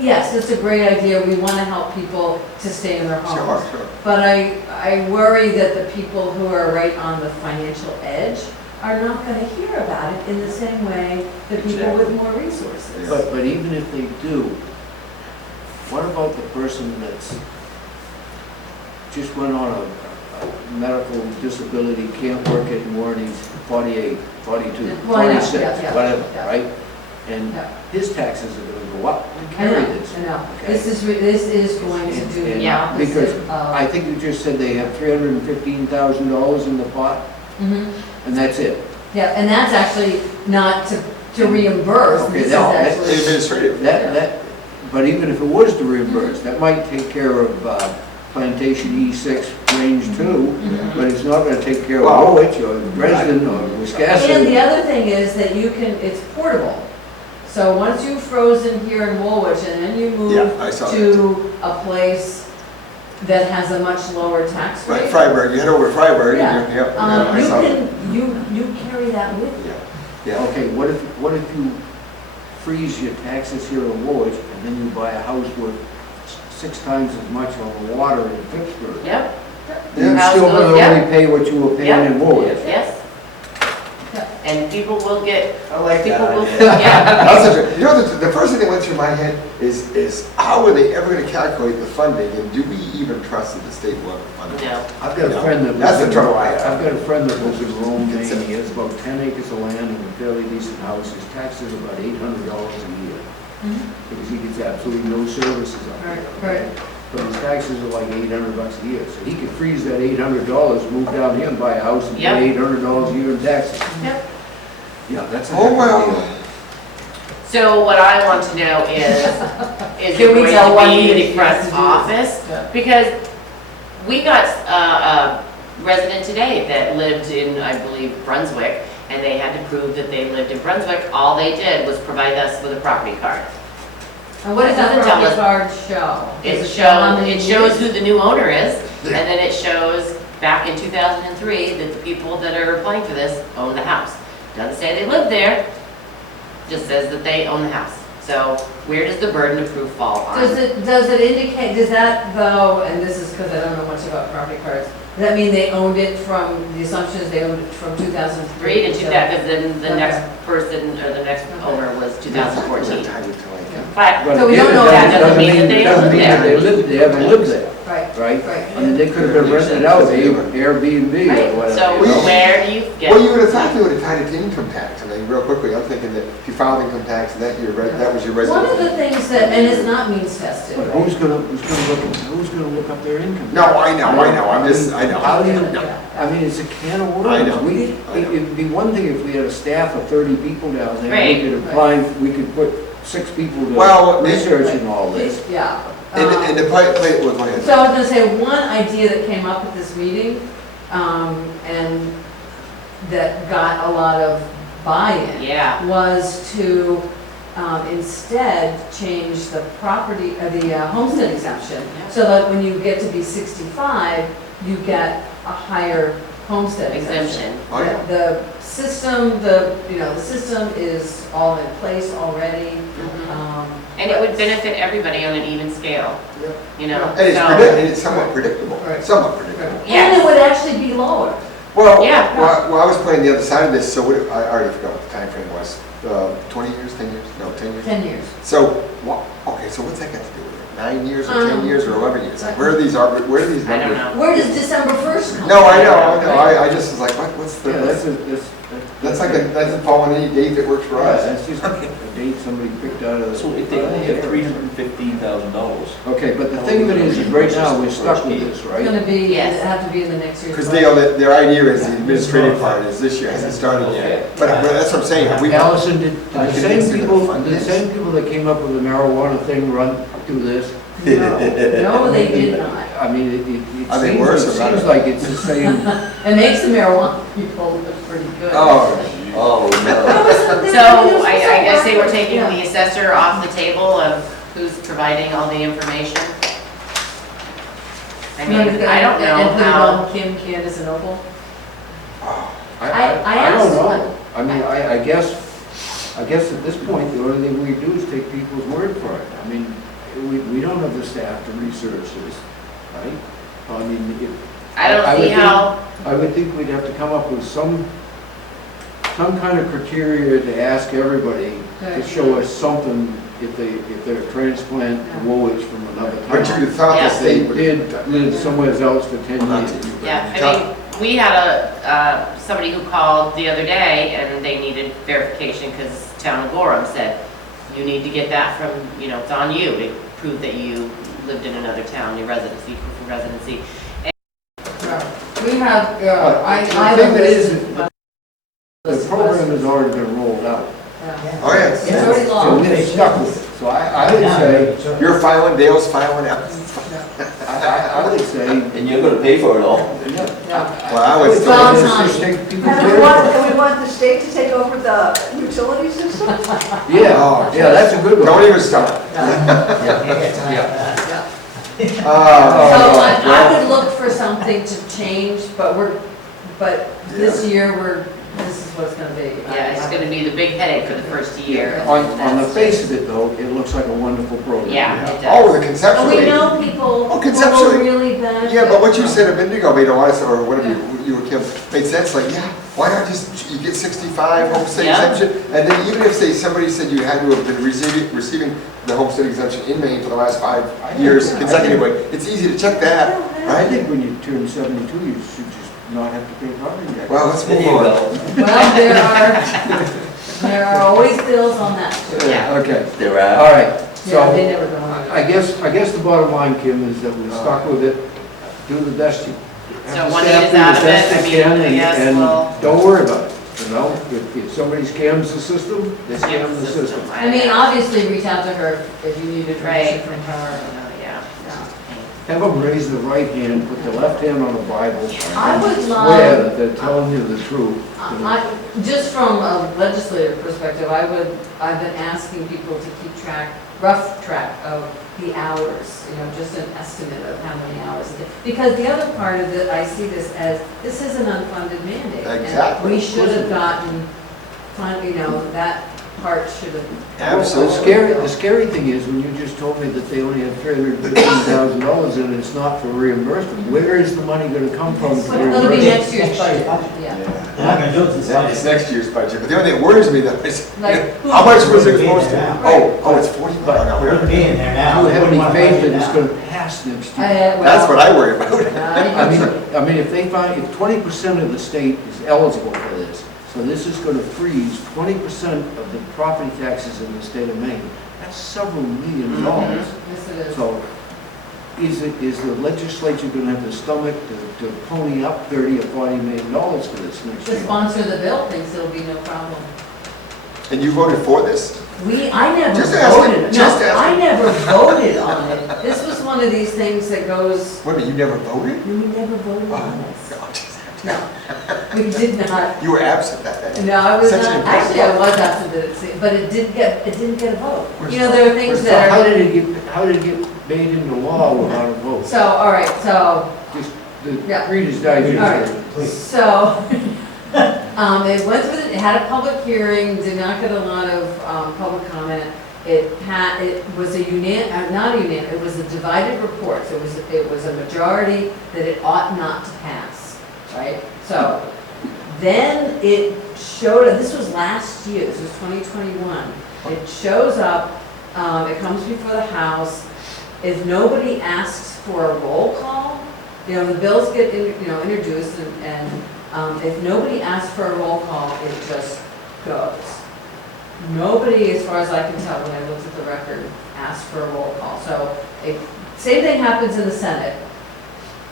yes, it's a great idea, we wanna help people to stay in their homes. Sure. But I worry that the people who are right on the financial edge are not gonna hear about it in the same way that people with more resources. But even if they do, what about the person that's just went on a medical disability, can't work anymore, and he's 48, 42, Well, I know, 46, yeah, whatever, yeah. right? And Yeah. his taxes are gonna go up to I know, carry this. I know. Okay. This is going to do the Yeah. opposite Because of. I think you just said they have $315,000 in the pot, Mhm. and that's it. Yeah, and that's actually not to reimburse, Okay, this is no, that's- actually. Administrative. But even if it was to reimburse, that might take care of Plantation E6 Range 2, but it's not gonna take care of Well, Woolwich or Dresden or And the Wisconsin. other thing is that it's portable. So once you've frozen here in Woolwich and then you Yeah, move I saw that. to a place that has a much lower tax Right, rate. Freiburg, you head over to Freiburg, Yeah. and yep, I You saw that. you carry that with you. Yeah. Okay, what if you freeze your taxes here in Woolwich and then you buy a house worth 6 times as much on the water in Pittsburgh? Yep, You're House still goes- gonna yeah. only pay what you were paying in Woolwich. yes. Yeah. And people will get, I like people that will, idea. yeah, That's such a- You know, the first thing that went through my head is how are they ever gonna calculate the funding, and do we even trust that the state will ever fund it? no. I've got a friend that That's lives the in, trouble I have. I've got a friend that lives in Rome, Maine. He has about 10 acres of land and a fairly decent house. His taxes are about $800 a year because he gets absolutely no services up there. Right. But his taxes are like $800 a year, so he could freeze that $800, move down here and buy a house and Yep. pay $800 a year in taxes. Yep. Yeah, that's a Oh, heck of a well. deal. So what I want to know is Can it we going tell to Juanita be she the has front to do office? Yeah. Because we got a resident today that lived in, I believe, Brunswick, and they had to prove that they lived in Brunswick. All they did was provide us with a property card. And what does that Doesn't tell property us. card show? It Does how many it shows years? who the new owner is, and then it shows back in 2003 that the people that are applying for this own the house. Doesn't say they live there, just says that they own the house. So where does the burden of proof fall on? Does it indicate, does that though, and this is because I don't know much about property cards, does that mean they owned it from, the assumption is they owned it from 2003? Three to two, because then the Okay. next person, or the next owner was 2014. Tied it to like, But, So we don't know that doesn't mean that they doesn't live mean that there. they haven't lived there, Right, right? right. I mean, they could have been rented out, Airbnb or Right, whatever. so you know? where do you get? well, you would have thought they would have tied it to income tax. I mean, real quickly, I'm thinking that if you filed income tax and that that was your One of residence. the things that, and it's not means tested, But right? who's gonna look up their income? No, I know, I know. How do you, Yeah. I mean, it's a can of worms. I know. It'd be one thing if we had a staff of 30 people down there. Right. We could apply, we could put 6 people to Well, researching all this. Yeah. And the plate was like, So I was gonna say, one idea that came up at this meeting, and that got a lot of buy-in, Yeah, was to instead change the property, the homestead exemption, so that when you get to be 65, you get a higher homestead exemption. exemption. oh yeah. The system, the system is all in place already. Mhm. And it would benefit everybody on an even scale, you know? And it's so- it's somewhat predictable, Right. somewhat predictable. And it would actually be lower. Well, Yeah. well, I was playing the other side of this, so I already forgot what the time frame was. 20 years, 10 years? No, 10 years? 10 years. So, okay, so what's that got to do with it? 9 years or 10 Um, years or 11 years? Like, where are these numbers? I don't know. Where does December 1st come? No, I know, I just was like, what's the, Yeah, that's like that doesn't fall on any date that works for Yeah, us. that's just a date somebody picked out of the. So if they only have $315,000. Okay, but the thing of it is, right now, we're stuck with this, It's right? gonna be, Yes. it have to be in the next year's Because budget. their idea is the administrative part is this year, hasn't started yet. But that's what I'm saying, have we, Allison, did I the can same think they're people, gonna fund the this. same people that came up with the marijuana thing run through this? No, they did not. I mean, it Are they worse or seems better? like it's the same. It makes the marijuana people look pretty good. oh, So I say we're taking the assessor off the table of who's providing all the information. I mean, I don't know And put it how, on Kim, Candace, and Opal. I I don't asked know. one. I mean, I guess at this point, the only thing we do is take people's word for it. I mean, we don't have the staff to research this, right? I mean, I don't would see think- how, I would think we'd have to come up with some kind of criteria to ask everybody to show us something if they're a transplant to Woolwich from another but you'd town. have thought Yeah. that They they would did have. live somewhere else for 10 Not years. to you, but yeah, you I talk- mean, we had somebody who called the other day and they needed verification because town of Gorham said, you need to get that from, it's on you to prove that you lived in another town, your residency, proof of residency. We have, I The have thing a that is, list. the program has already been rolled out, Yeah. Oh, yes. It's already so long. we're stuck with it. So I would say, You're filing, Dale's filing out. I would say, And you're gonna pay for it all. yeah. Yeah. Well, I would Well, still, time. Just take people's And word for it. we want the state to take over the utility system? Yeah, Oh, yeah, that's a good one. don't even start. So Oh, I would look for something to change, but this year, this is what it's gonna be. Yeah, it's gonna be the big headache for the first year. On the face of it though, it looks like a wonderful program. Yeah, it Oh, does. the And conceptually. we know people Oh, will conceptually. really benefit. Yeah, but what you said a minute ago made a lot of sense, or whatever you were, Kim, made sense, like, yeah, why not just, you get 65 homestead Yeah. exemption, and then even if, say, somebody said you had to have been receiving the homestead exemption in Maine for the last 5 years consecutively, it's easy to check that, I right? think when you turn 72, you should just not have to pay property tax. Well, let's There move you on. go. Well, there are always bills on that. Yeah. Okay, There all are. right, Yeah, they so never go on. I guess the bottom line, Kim, is that we're stuck with it, do the best you. So have the one staff is do the out of best it, I they mean, can, I guess and we'll- don't worry about it, if somebody scams the system, they scam the system. I mean, obviously, reach out to her if you need information Right. from her. Yeah. Yeah. Have them raise the right hand, put the left hand on the Bible, I would and love- swear that they're telling you the truth. Just from a legislative perspective, I've been asking people to keep rough track of the hours, just an estimate of how many hours. Because the other part of it, I see this as, this is an unfunded mandate. and Exactly. We should have gotten, that part should have. Absolutely. The scary thing is, when you just told me that they only have $315,000 and it's not for reimbursement, where is the money gonna come from? to It'll be reimburse? next year's budget, yeah. They're not gonna do it this It's budget. next year's budget, but the only thing that worries me though is, Like, how much was it Wouldn't be supposed to? there now. Oh, it's 40, But no, it wouldn't be in there now. You They have wouldn't any wanna faith budget that it's now. gonna pass next year? That's what I worry about. I mean, if they find, if 20% of the state is eligible for this, so this is gonna freeze 20% of the property taxes in the state of Maine, that's several $million dollars. Yes, it is. So, is the legislature gonna have the stomach to pony up 30 or 40 million dollars for this next The year? sponsor of the bill thinks it'll be no problem. And you voted for this? I never Just asking, voted, no, just asking. I never voted on it. This was one of these things that goes, Wait a minute, you never voted? we never voted on this. Oh, geez. No, we did not. You were absent that day. No, I was Such an not, important actually, I was absent, but it didn't get a vote. You know, there are things So that how are, did it get made into law without a vote? so, all right, so, Just the Yeah. Reader's Digest. All right. So, it went through, it had a public hearing, did not get a lot of public comment. It was not a unanim, it was a divided report, so it was a majority that it ought not to pass, right? So, then it showed, this was last year, this was 2021. It shows up, it comes before the House. If nobody asks for a roll call, you know, the bills get, introduced and if nobody asks for a roll call, it just goes. Nobody, as far as I can tell, when I looked at the record, asked for a roll call. So, same thing happens in the Senate.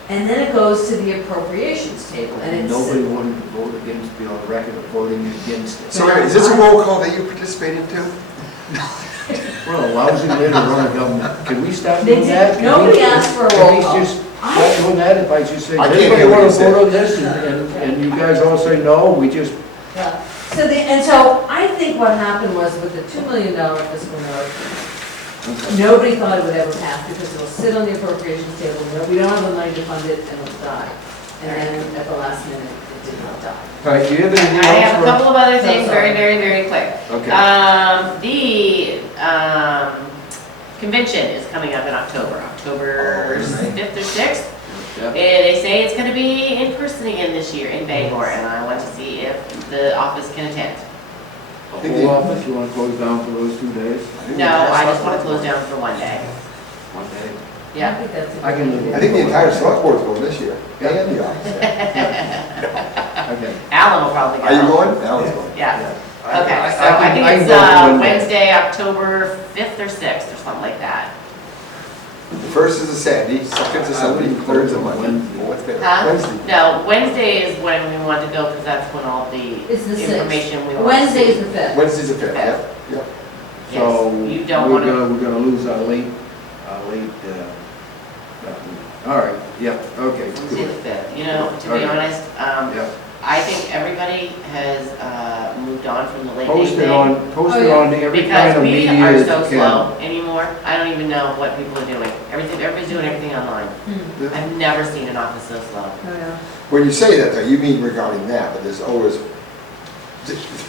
And then it goes to the appropriations table, and it's. Nobody wanted to vote against, be on record of voting against it. So wait, is this a roll call that you participated to? We're a lousy way to run a government. Can we stop They doing did- that? Can nobody we- asked for a can roll we call. just stop doing that if I just say, I does can't anybody hear what want you to said. vote on this? And you guys all say no, we just, Yeah. So I think what happened was with the $2 million fiscal note, nobody thought it would ever pass because it'll sit on the appropriations table, we don't have the money to fund it, and it'll die. And then at the last minute, it did not die. all right, do you have anything else? I have a for- couple of other So things, sorry. very, very, very quick. Okay. The convention is coming up in October 5th or 6th. Yeah. And they say it's gonna be in person again this year in Bangor, and I want to see if the office can attend. The whole office, you want to close down for those 2 days? No, I just want to close down for one day. One day. I Yeah. think that's. a I can good live with I think the entire select board's going this year. Yeah. And the office. Okay. Alan will probably go. Are you going? Alan's going. Yeah. I- Okay, I- so I I can- think I can it's go for one day. Wednesday, October 5th or 6th, or something like that. The first is a Saturday, second's a Sunday, third's a Monday. Wednesday. Fourth, fifth, Huh? Wednesday. No, Wednesday is when we want to go, because that's when all the It's the 6th. information we want to Wednesday is see. the 5th. Wednesday's the fifth, yep, yep. So, Yes, you don't want to, we're gonna lose our late, all right, yeah, okay. Wednesday the 5th. You know, to be Okay. honest, Yeah. I think everybody has moved on from the late Post night it thing. on, post it yeah. on every kind Because of we media are that so you can. slow anymore. I don't even know what people are doing. Everybody's doing everything online. I've never seen an office so slow. Oh, yeah. When you say that, though, you mean regarding that, but there's always,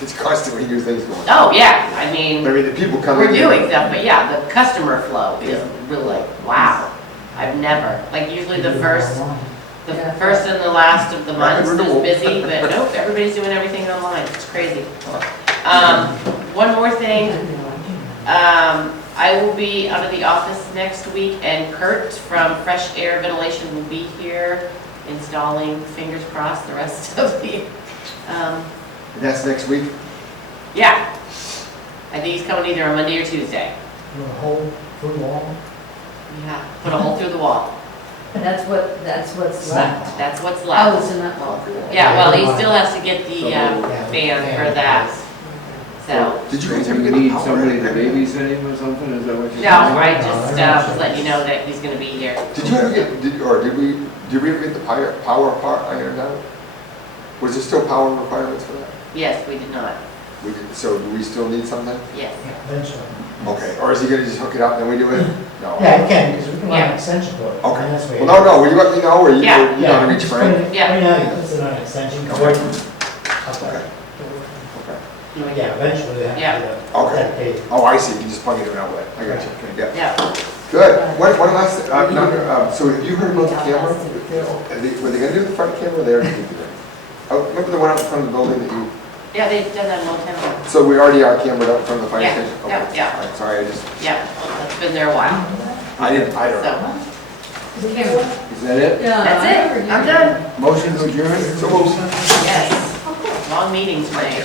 it's constantly new things going on. Oh, yeah, I I mean, mean, the people come we're in. doing stuff, but yeah, the customer flow is really like, wow. I've never, like usually the first and the last of the months is busy, but nope, everybody's doing everything online. It's crazy. One more thing, I will be out of the office next week, and Kurt from Fresh Air Ventilation will be here installing, fingers crossed, the rest of the, That's next week? yeah. I think he's coming either on Monday or Tuesday. A hole through the wall. Yeah, put a hole through the wall. That's what's left. That's what's Oh, left. it's in that, oh, cool. Yeah, well, he still has to get the fan for that, so. Did you guys Do ever you get the need power? somebody to babysit him or something, is that what you're saying? No, I just was letting you know that he's gonna be here. Did you ever get, did we ever get the power part ironed out? Was there still power requirements for that? Yes, we did not, We did, so do we still need something? yes. Eventually. Okay, or is he gonna just hook it up and then we do it? No. Yeah, you can, because we can run Yeah. an extension cord. Okay. And that's where Well, no, will you let me know, or you, Yeah. you're gonna reach Frank? Yeah. Right now, you can sit on an extension cord. Okay. Okay. Okay. Yeah, eventually they have to Yeah. get Okay. dedicated. Oh, I see, you just plug it in an outlet, I got you, okay, yeah. Yeah. Good, one last, so have you heard about the camera? Were they gonna do the front camera there? Oh, remember the one out in front of the building that you, Yeah, they've done that a long time ago. so we already are cambered up in front of the fire Yeah, station? yeah, Okay. yeah. All right, sorry, I just, Yeah, that's been there a while, I don't know. so. Is that it? Yeah. That's it, I'm done. Motion to adjourn, so moved. Yes. Long meeting tonight.